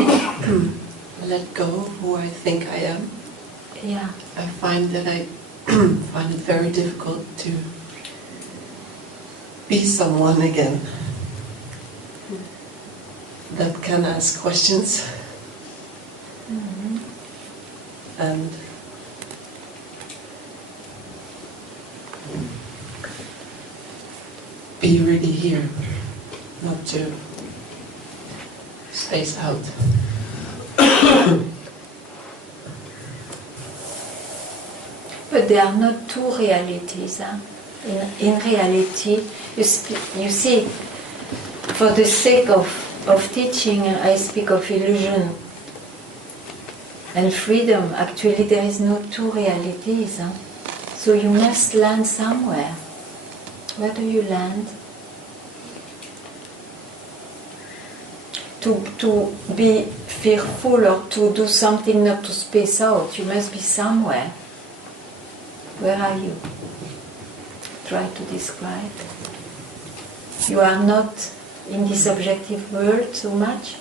let go of who I think I am, Yeah. I find that I find it very difficult to be someone again that can ask questions and be really here, not to space out. But there are not two realities. Huh? In reality, you see, for the sake of teaching, I speak of illusion and freedom. Actually, there is no two realities. Huh? So you must land somewhere. Where do you land? To be fearful or to do something not to space out, you must be somewhere. Where are you? Try to describe. You are not in this objective world so much?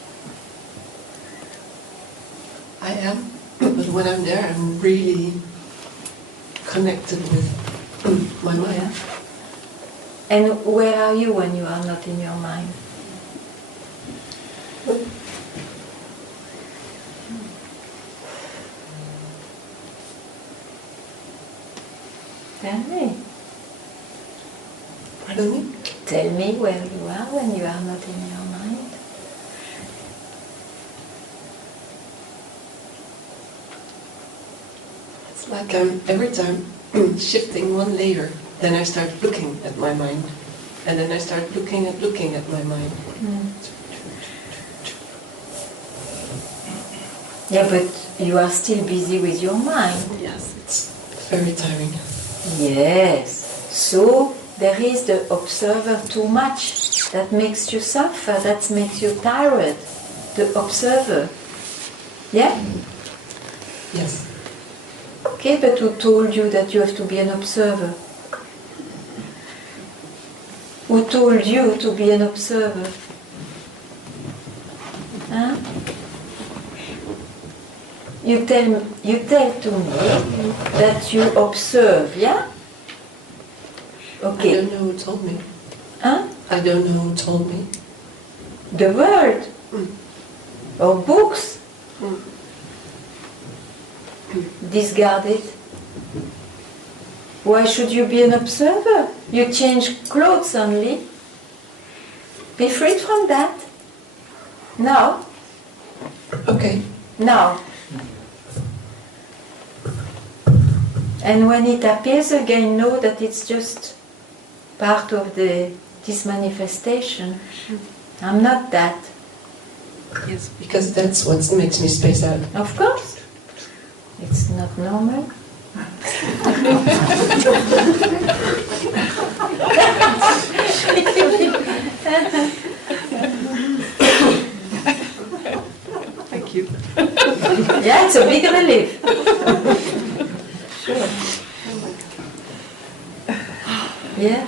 I am, but when I'm there, I'm really connected with my mind. Yeah. And where are you when you are not in your mind? Tell me. Pardon me? Tell me where you are when you are not in your mind. It's like I'm every time shifting one layer, then I start looking at my mind, and then I start looking at my mind. Yeah, but you are still busy with your mind. Yes, it's very tiring. Yes. So there is the observer too much. That makes you suffer. That makes you tired. The observer. Yeah? Yes. Okay, but who told you that you have to be an observer? Who told you to be an observer? Huh? You tell to me that you observe, yeah? Okay. I don't know who told me. Huh? I don't know who told me. The world? Or books? Discard it. Why should you be an observer? You change clothes only. Be freed from that. Now. Okay. Now. And when it appears again, know that it's just part of this manifestation. I'm not that. Yes, because that's what makes me space out. Of course. It's not normal. Thank you. Yeah, it's a big relief. Sure. Yeah.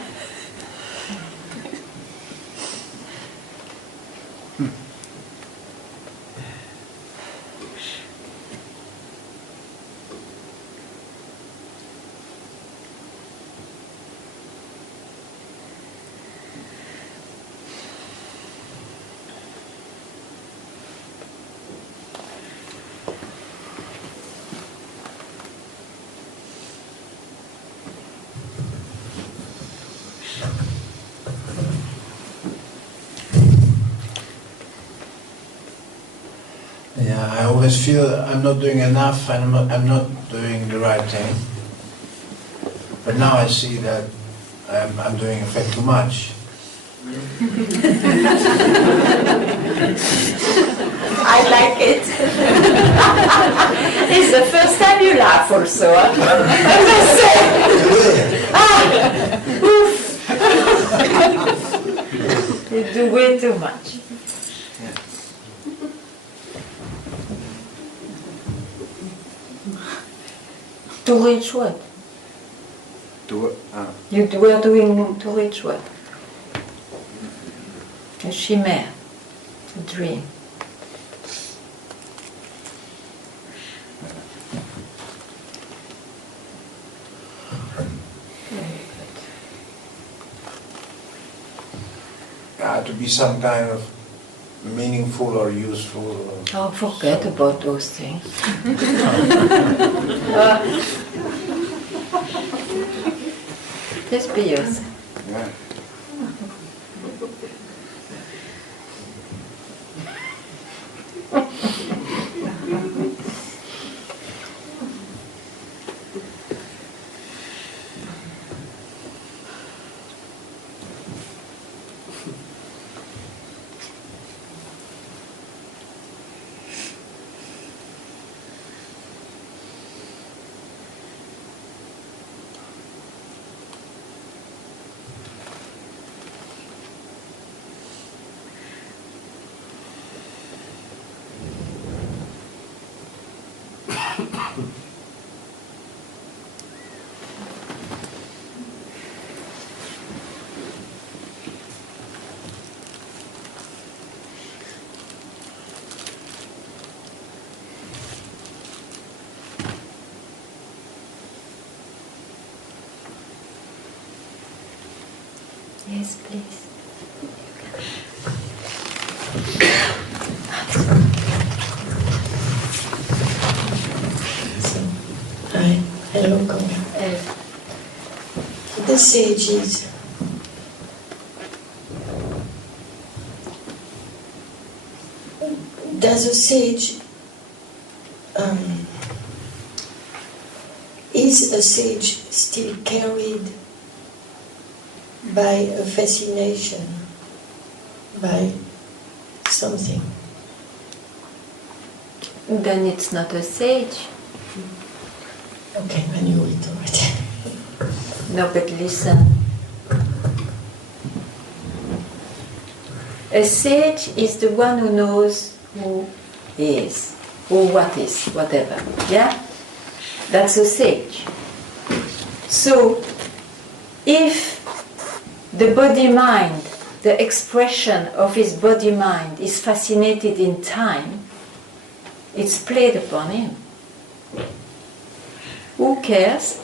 Yeah, I always feel I'm not doing enough and I'm not doing the right thing. But now I see that I'm doing in fact too much. I like it. It's the first time you laugh also. Huh? I must say. Oof. You do way too much. To reach what? You were doing to reach what? A chimère, a dream. to be some kind of meaningful or useful. Oh, forget about those things. Just be yourself. Yeah. Yes, please. Hi, hello, Ganga. The sages, does a sage, is a sage still carried by a fascination, by something? Then it's not a sage. Okay, I knew it already. No, but listen. A sage is the one who knows who he is, or what is, whatever. Yeah? That's a sage. So, if the body-mind, the expression of his body-mind is fascinated in time, it's played upon him. Who cares?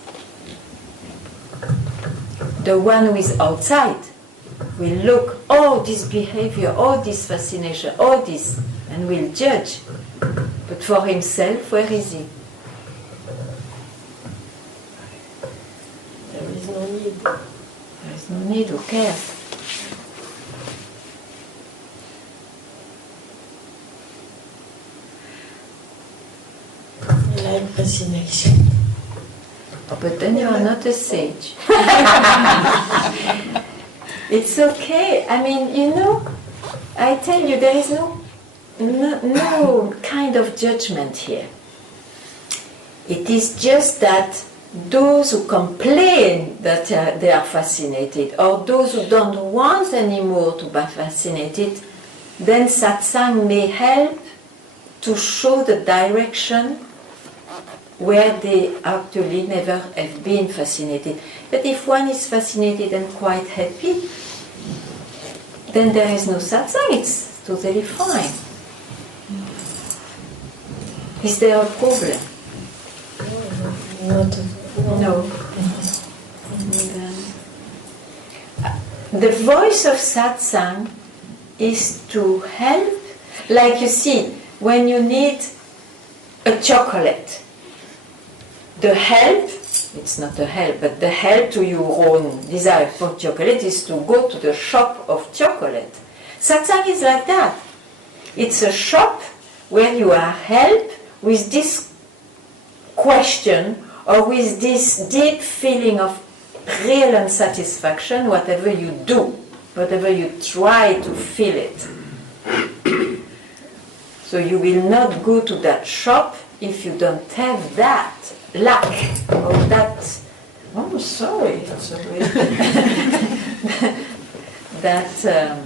The one who is outside will look, oh, this behavior, oh, this fascination, oh, this, and will judge. But for himself, where is he? There is no need. There is no need, who cares? I like fascination. But then you are not a sage. It's okay. I mean, you know, I tell you, there is no kind of judgment here. It is just that those who complain that they are fascinated, or those who don't want anymore to be fascinated, then satsang may help to show the direction where they actually never have been fascinated. But if one is fascinated and quite happy, then there is no satsang, it's totally fine. Is there a problem? Not No. The voice of satsang is to help, like you see, when you need a chocolate, the help, it's not a help, but the help to your own desire for chocolate is to go to the shop of chocolate. Satsang is like that. It's a shop where you are helped with this question or with this deep feeling of real unsatisfaction, whatever you do, whatever you try to feel it. So you will not go to that shop if you don't have that lack or that, oh sorry, that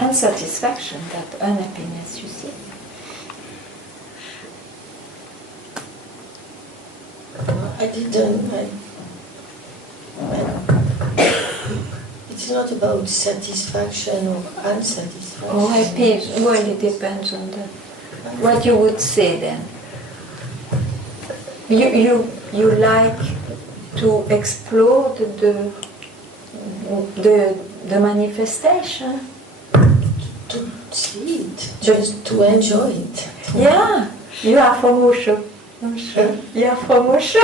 unsatisfaction, that unhappiness, you see. I didn't. It's not about satisfaction or unsatisfaction. Oh, happy. Well, it depends on what you would say then. You like to explore the manifestation. To see it, just to enjoy it. Yeah, you are from Osho. You are from Osho.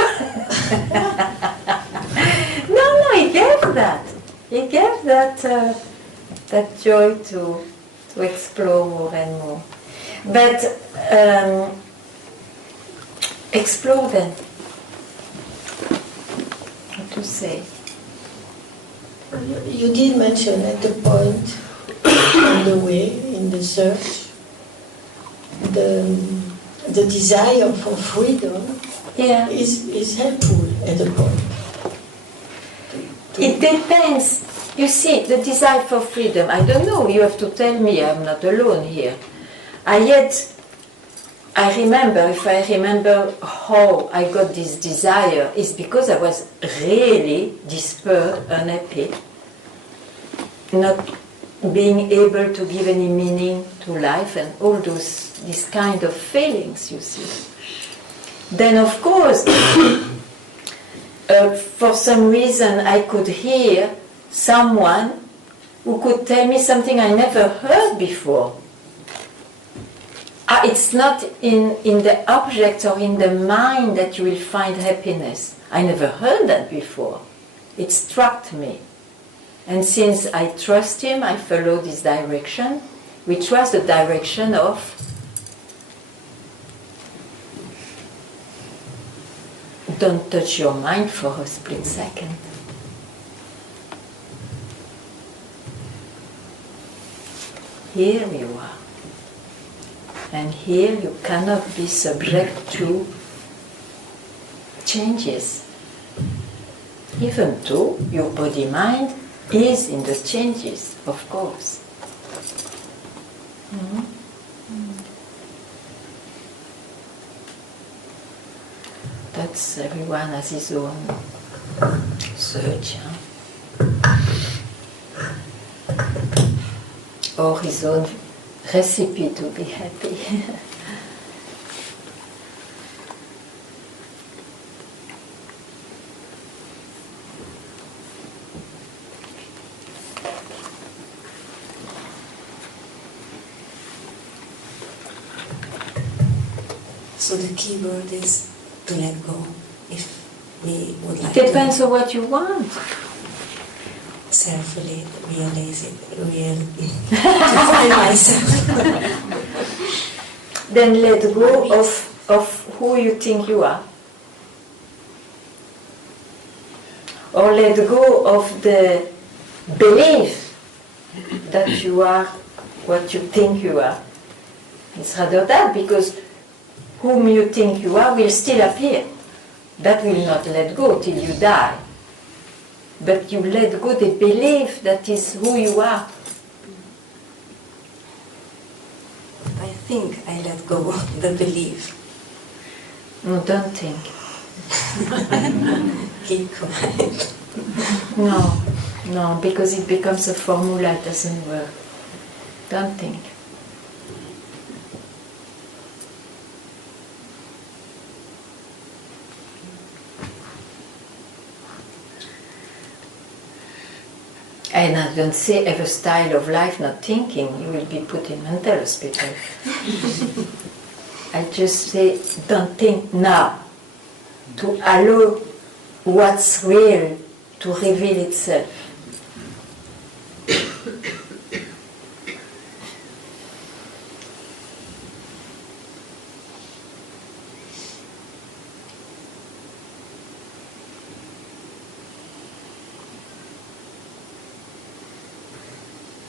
No, he gave that. He gave that joy to explore more and more. But explore then. What to say? You did mention at the point on the way, in the search, the desire for freedom is helpful at the point. It depends. You see, the desire for freedom, I don't know, you have to tell me, I'm not alone here. I remember, if I remember how I got this desire, is because I was really disturbed, unhappy, not being able to give any meaning to life and all these kind of feelings, you see. Then of course, for some reason I could hear someone who could tell me something I never heard before. It's not in the object or in the mind that you will find happiness. I never heard that before. It struck me. And since I trust him, I follow this direction, which was the direction of don't touch your mind for a split second. Here you are. And here you cannot be subject to changes. Even though your body-mind is in the changes, of course. Mm-hmm. That's everyone has his own search, or his own recipe to be happy. So the key word is to let go, if we would like Depends on what you want. Carefully realize it, to find myself. Then let go of who you think you are. Or let go of the belief that you are what you think you are. It's rather that, because whom you think you are will still appear. That will not let go till you die. But you let go the belief that is who you are. I think I let go of the belief. No, don't think. Keep quiet. No, because it becomes a formula, it doesn't work. Don't think. And I don't say have a style of life not thinking, you will be put in mental hospital. I just say don't think now, to allow what's real to reveal itself.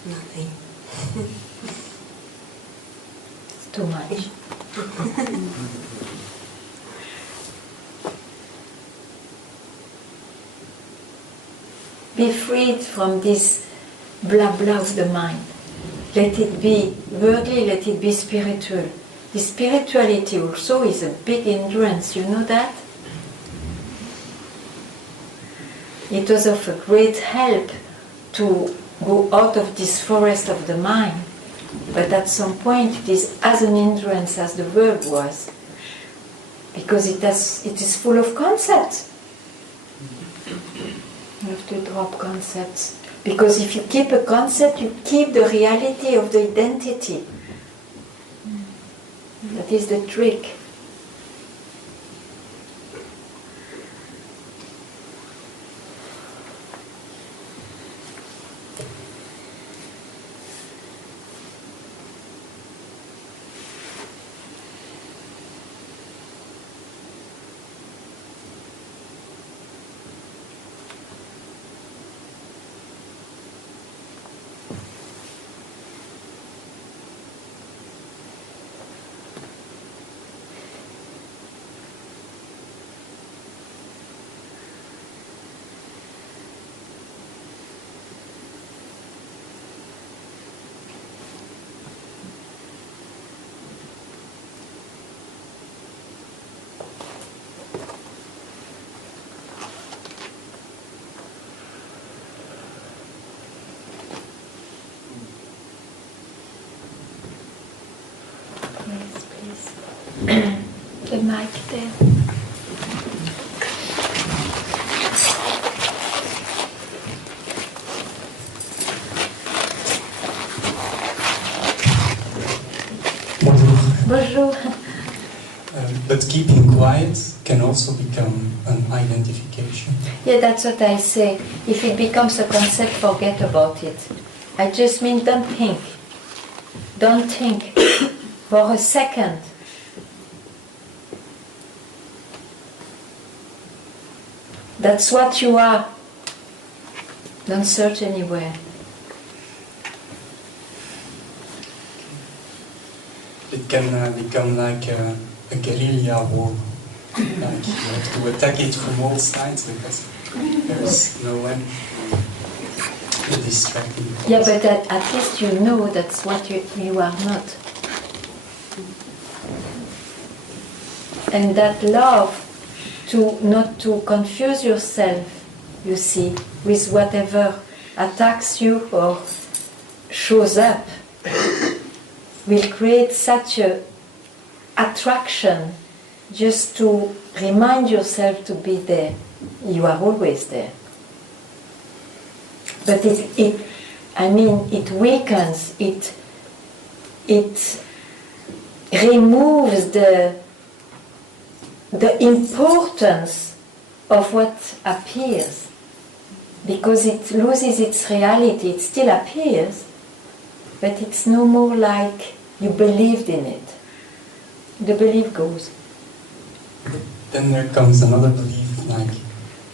Nothing. It's too much. Be freed from this blah blah of the mind. Let it be worldly, let it be spiritual. The spirituality also is a big hindrance, you know that? It was of a great help to go out of this forest of the mind, but at some point it is as an hindrance as the world was, because it is full of concepts. You have to drop concepts. Because if you keep a concept, you keep the reality of the identity. That is the trick. The mic there. Bonjour. But keeping quiet can also become an identification. Yeah, that's what I say. If it becomes a concept, forget about it. I just mean don't think. Don't think for a second. That's what you are. Don't search anywhere. It can become like a guerrilla war. Like you have to attack it from all sides because there's no one distracting. Yeah, but at least you know that's what you are not. And that love to not to confuse yourself, you see, with whatever attacks you or shows up, will create such a attraction just to remind yourself to be there. You are always there. But it weakens, it removes the importance of what appears, because it loses its reality. It still appears, but it's no more like you believed in it. The belief goes. Then there comes another belief, like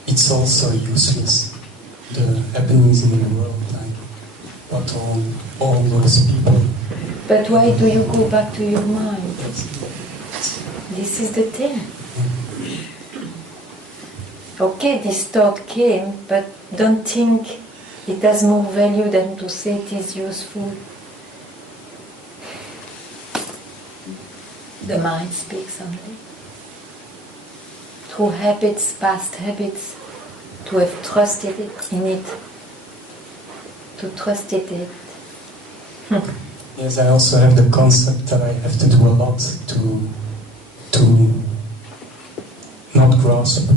it's also useless. The happenings in the world, like what all those people. But why do you go back to your mind? This is the thing. Okay, this thought came, but don't think it has more value than to say it is useful. The mind speaks only. Through habits, past habits, to have trusted in it, to trust it. Yes, I also have the concept that I have to do a lot to not grasp.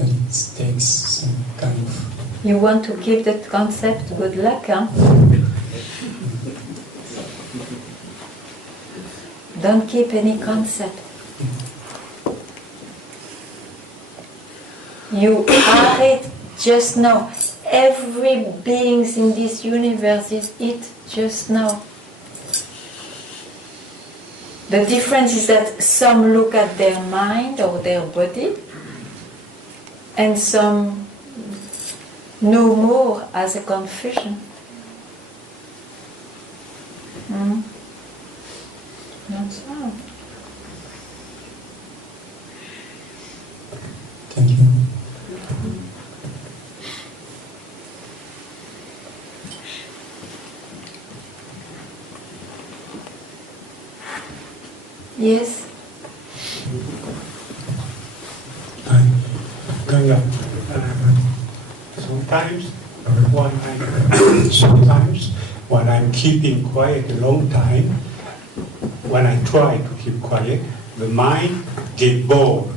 And it takes some kind of... You want to keep that concept? Good luck, huh? Don't keep any concept. You are it just now. Every being in this universe is it just now. The difference is that some look at their mind or their body, and some know more as a confusion. That's right. Thank you. Yes. Hi, Ganga. Sometimes when I'm keeping quiet a long time, when I try to keep quiet, the mind gets bored.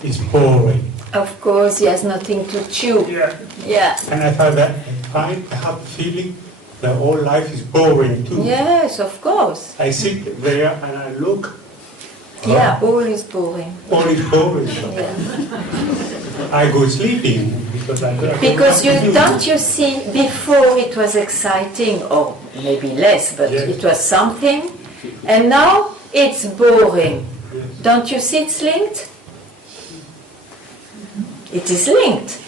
It's boring. Of course, he has nothing to chew. Yeah. Yeah. And I thought that I have the feeling that all life is boring too. Yes, of course. I sit there and I look. Yeah, all is boring. All is boring. Yeah. I go sleeping because I Because don't you see, before it was exciting, or maybe less, but it was something, and now it's boring. Yes. Don't you see it's linked? It is linked.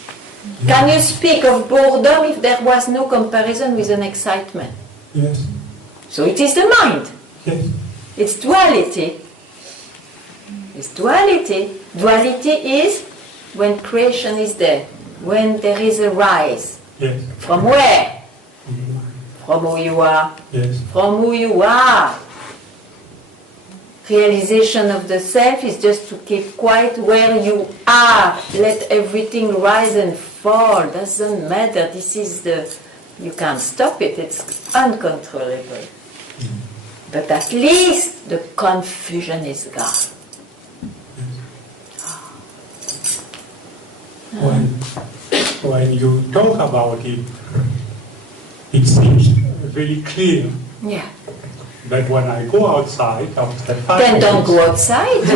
Can you speak of boredom if there was no comparison with an excitement? Yes. So it is the mind. Yes. It's duality. It's duality. Duality is when creation is there, when there is a rise. Yes. From where? From who you are. Yes. From who you are. Realization of the self is just to keep quiet where you are. Let everything rise and fall. Doesn't matter. This is you can't stop it. It's uncontrollable. But at least the confusion is gone. When you talk about it, it seems very clear. Yeah. But when I go outside after 5 Then minutes, don't go outside.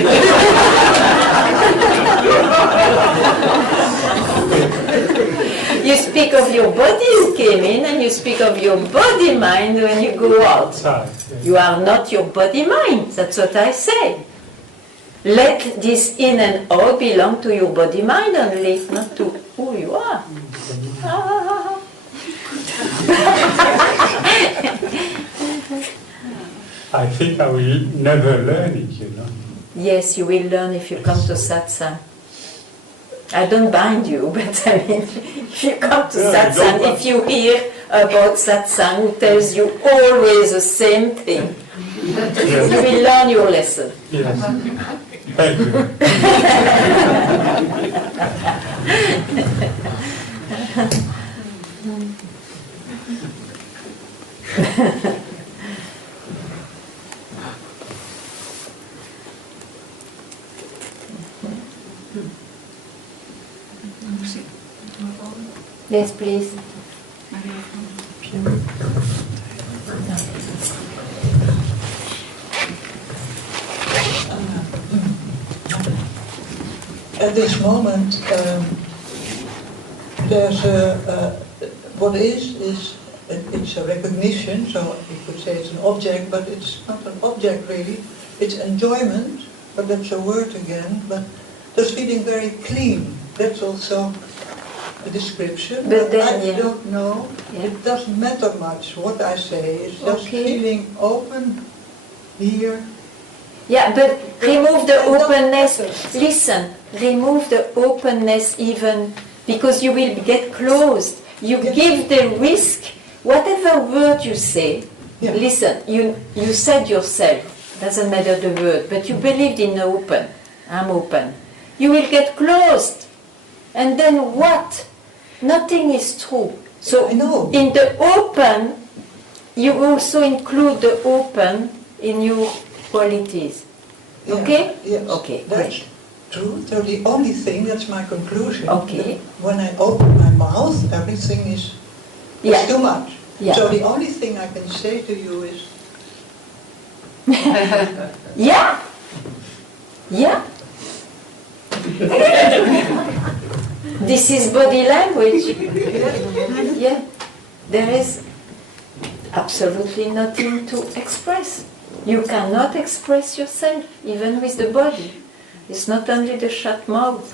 You speak of your body you came in, and you speak of your body mind when you go out. outside. You are not your body mind. That's what I say. Let this in and out belong to your body mind only, not to who you are. I think I will never learn it, you know. Yes, you will learn if you come to satsang. I don't bind you, but I mean, if you come to satsang, if you hear about satsang who tells you always the same thing, Yes. you will learn your lesson. Yes. Thank you. Yes, please. At this moment, there's what is it's a recognition, so you could say it's an object, but it's not an object really. It's enjoyment, but that's a word again, but just feeling very clean. That's also a description, But then, I yeah. don't know. Yeah. It doesn't matter much what I say. It's just feeling open here. Yeah, but remove the I don't openness. matter. Listen, remove the openness even, because you will get closed. You give the risk, whatever word you say, listen, you said yourself, doesn't matter the word, but you believed in the open. I'm open. You will get closed. And then what? Nothing is true. So in the open, you also include the open in your qualities. Yeah, Okay? yes, Okay, that's great. true. So the only thing, that's my conclusion. Okay. that when I open my mouth, everything is too much. Yeah. So the only thing I can say to you is... Yeah. Yeah. This is body language. Yeah. There is absolutely nothing to express. You cannot express yourself, even with the body. It's not only the shut mouth.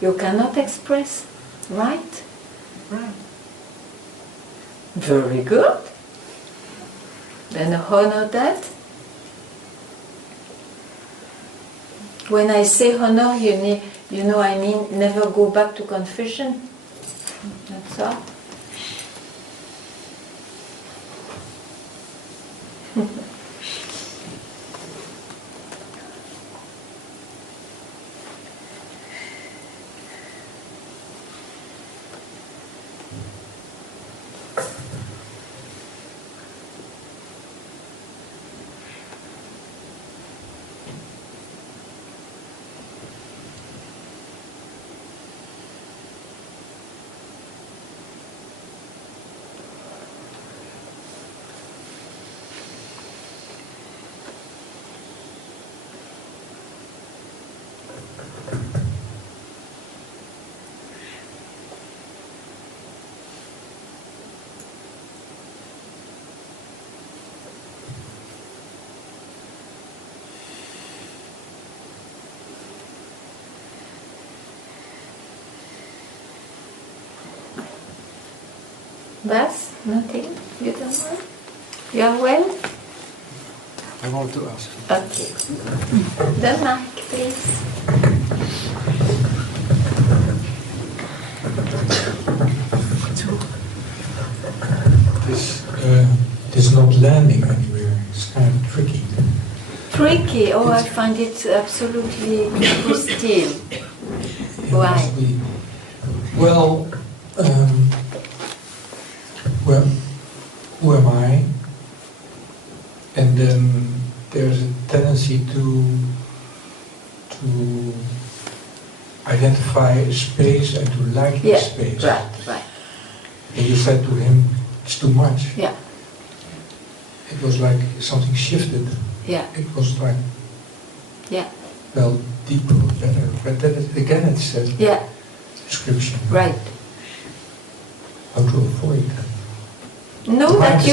You cannot express, right? Right. Very good. Then honor that. When I say honor, I mean never go back to confusion. That's all. Bas, nothing? You don't want? You are well? I want to ask. Okay. The mic, please. This not landing anywhere. It's kind of tricky. Tricky? Oh, I find it absolutely still. Why? Well, who am I? And then there's a tendency to identify a space and to like the space. Right. And you said to him, it's too much. Yeah. It was like something shifted. Yeah. It was like, yeah. Well, deeper, better. But then again it's a description. Right. How to avoid that. Know that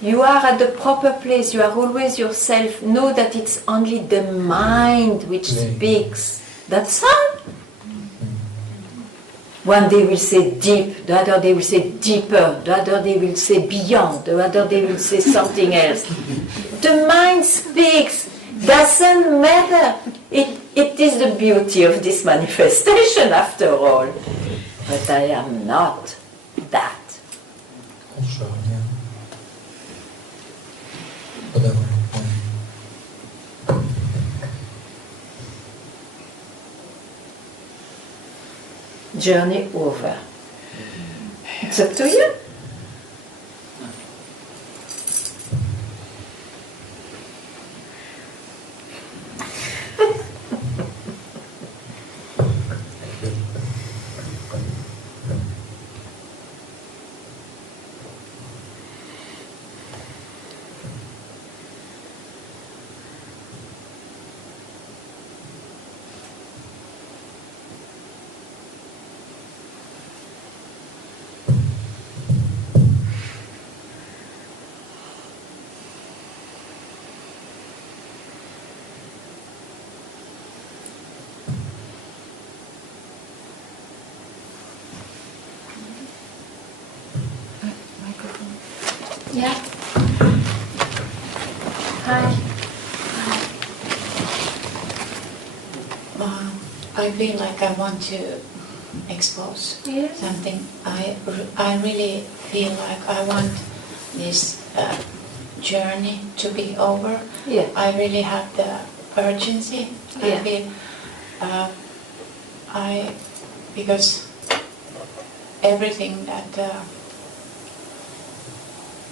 you are at the proper place, you are always yourself. Know that it's only the mind which speaks. That's all. One day will say deep, the other day will say deeper, the other day will say beyond, the other day will say something else. The mind speaks, doesn't matter. It is the beauty of this manifestation after all. But I am not that. Also, yeah. Whatever. Journey over. It's up to you. Yeah. Hi. I feel like I want to expose something. I really feel like I want this journey to be over. Yeah. I really have the urgency. Yeah. I feel because everything that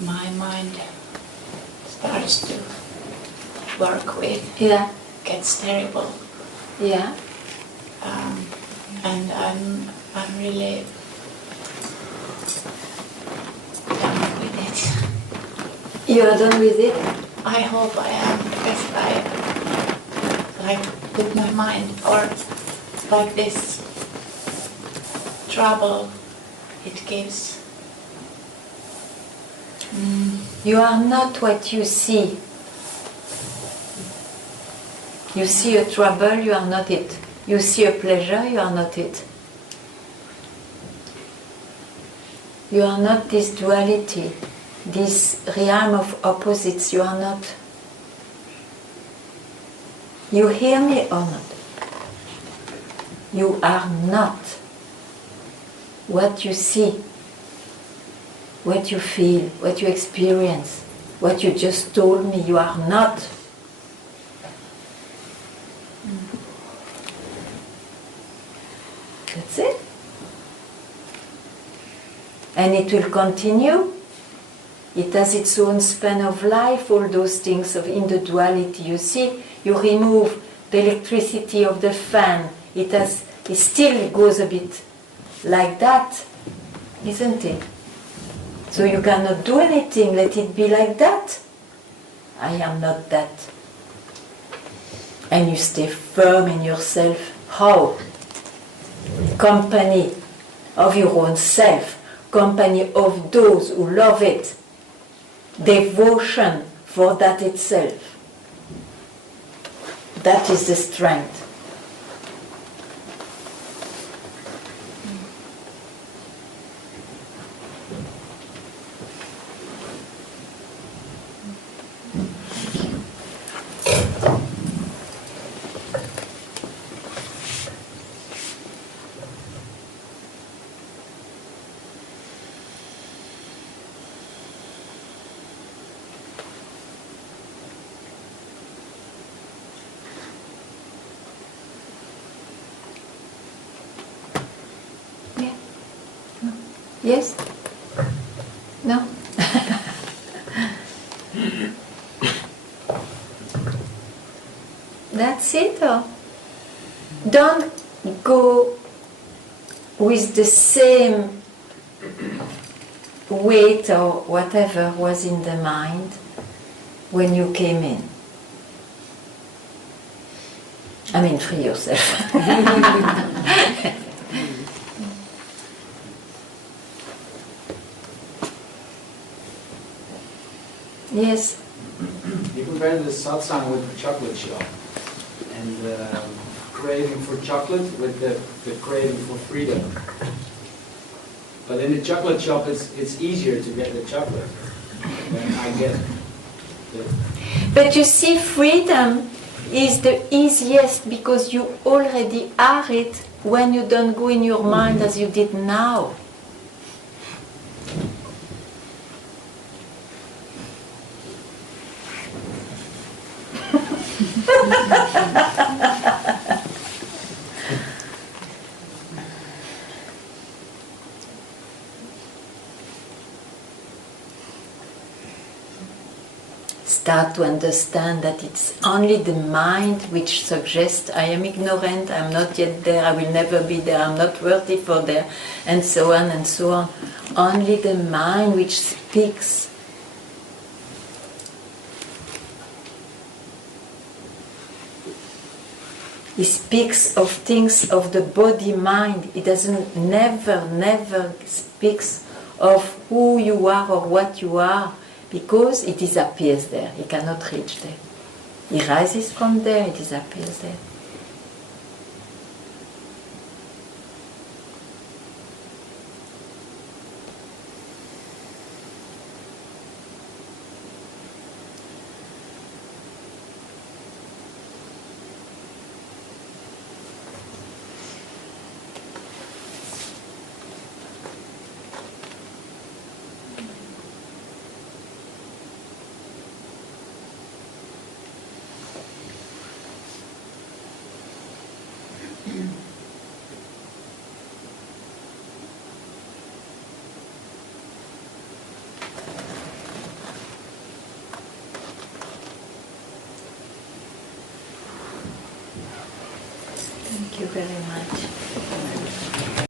my mind starts to work with gets terrible. Yeah. And I'm really done with it. You are done with it? I hope I am, because I put my mind, or like this trouble it gives. You are not what you see. You see a trouble, you are not it. You see a pleasure, you are not it. You are not this duality, this realm of opposites, you are not. You hear me or not? You are not what you see, what you feel, what you experience, what you just told me, you are not. That's it. And it will continue. It has its own span of life, all those things of in the duality. You see, you remove the electricity of the fan, it still goes a bit like that, isn't it? So you cannot do anything, let it be like that. I am not that. And you stay firm in yourself. How? Company of your own self, company of those who love it, devotion for that itself. That is the strength. Yes? No? That's it. Or don't go with the same weight or whatever was in the mind when you came in. I mean, free yourself. Yes. You compare the satsang with the chocolate shop, and craving for chocolate with the craving for freedom. But in the chocolate shop, it's easier to get the chocolate than I get the... But you see, freedom is the easiest because you already are it when you don't go in your mind as you did now. Start to understand that it's only the mind which suggests I am ignorant, I'm not yet there, I will never be there, I'm not worthy for there, and so on and so on. Only the mind which speaks. He speaks of things of the body-mind. He doesn't never speaks of who you are or what you are, because it disappears there. He cannot reach there. He rises from there, it disappears there. Thank you very much.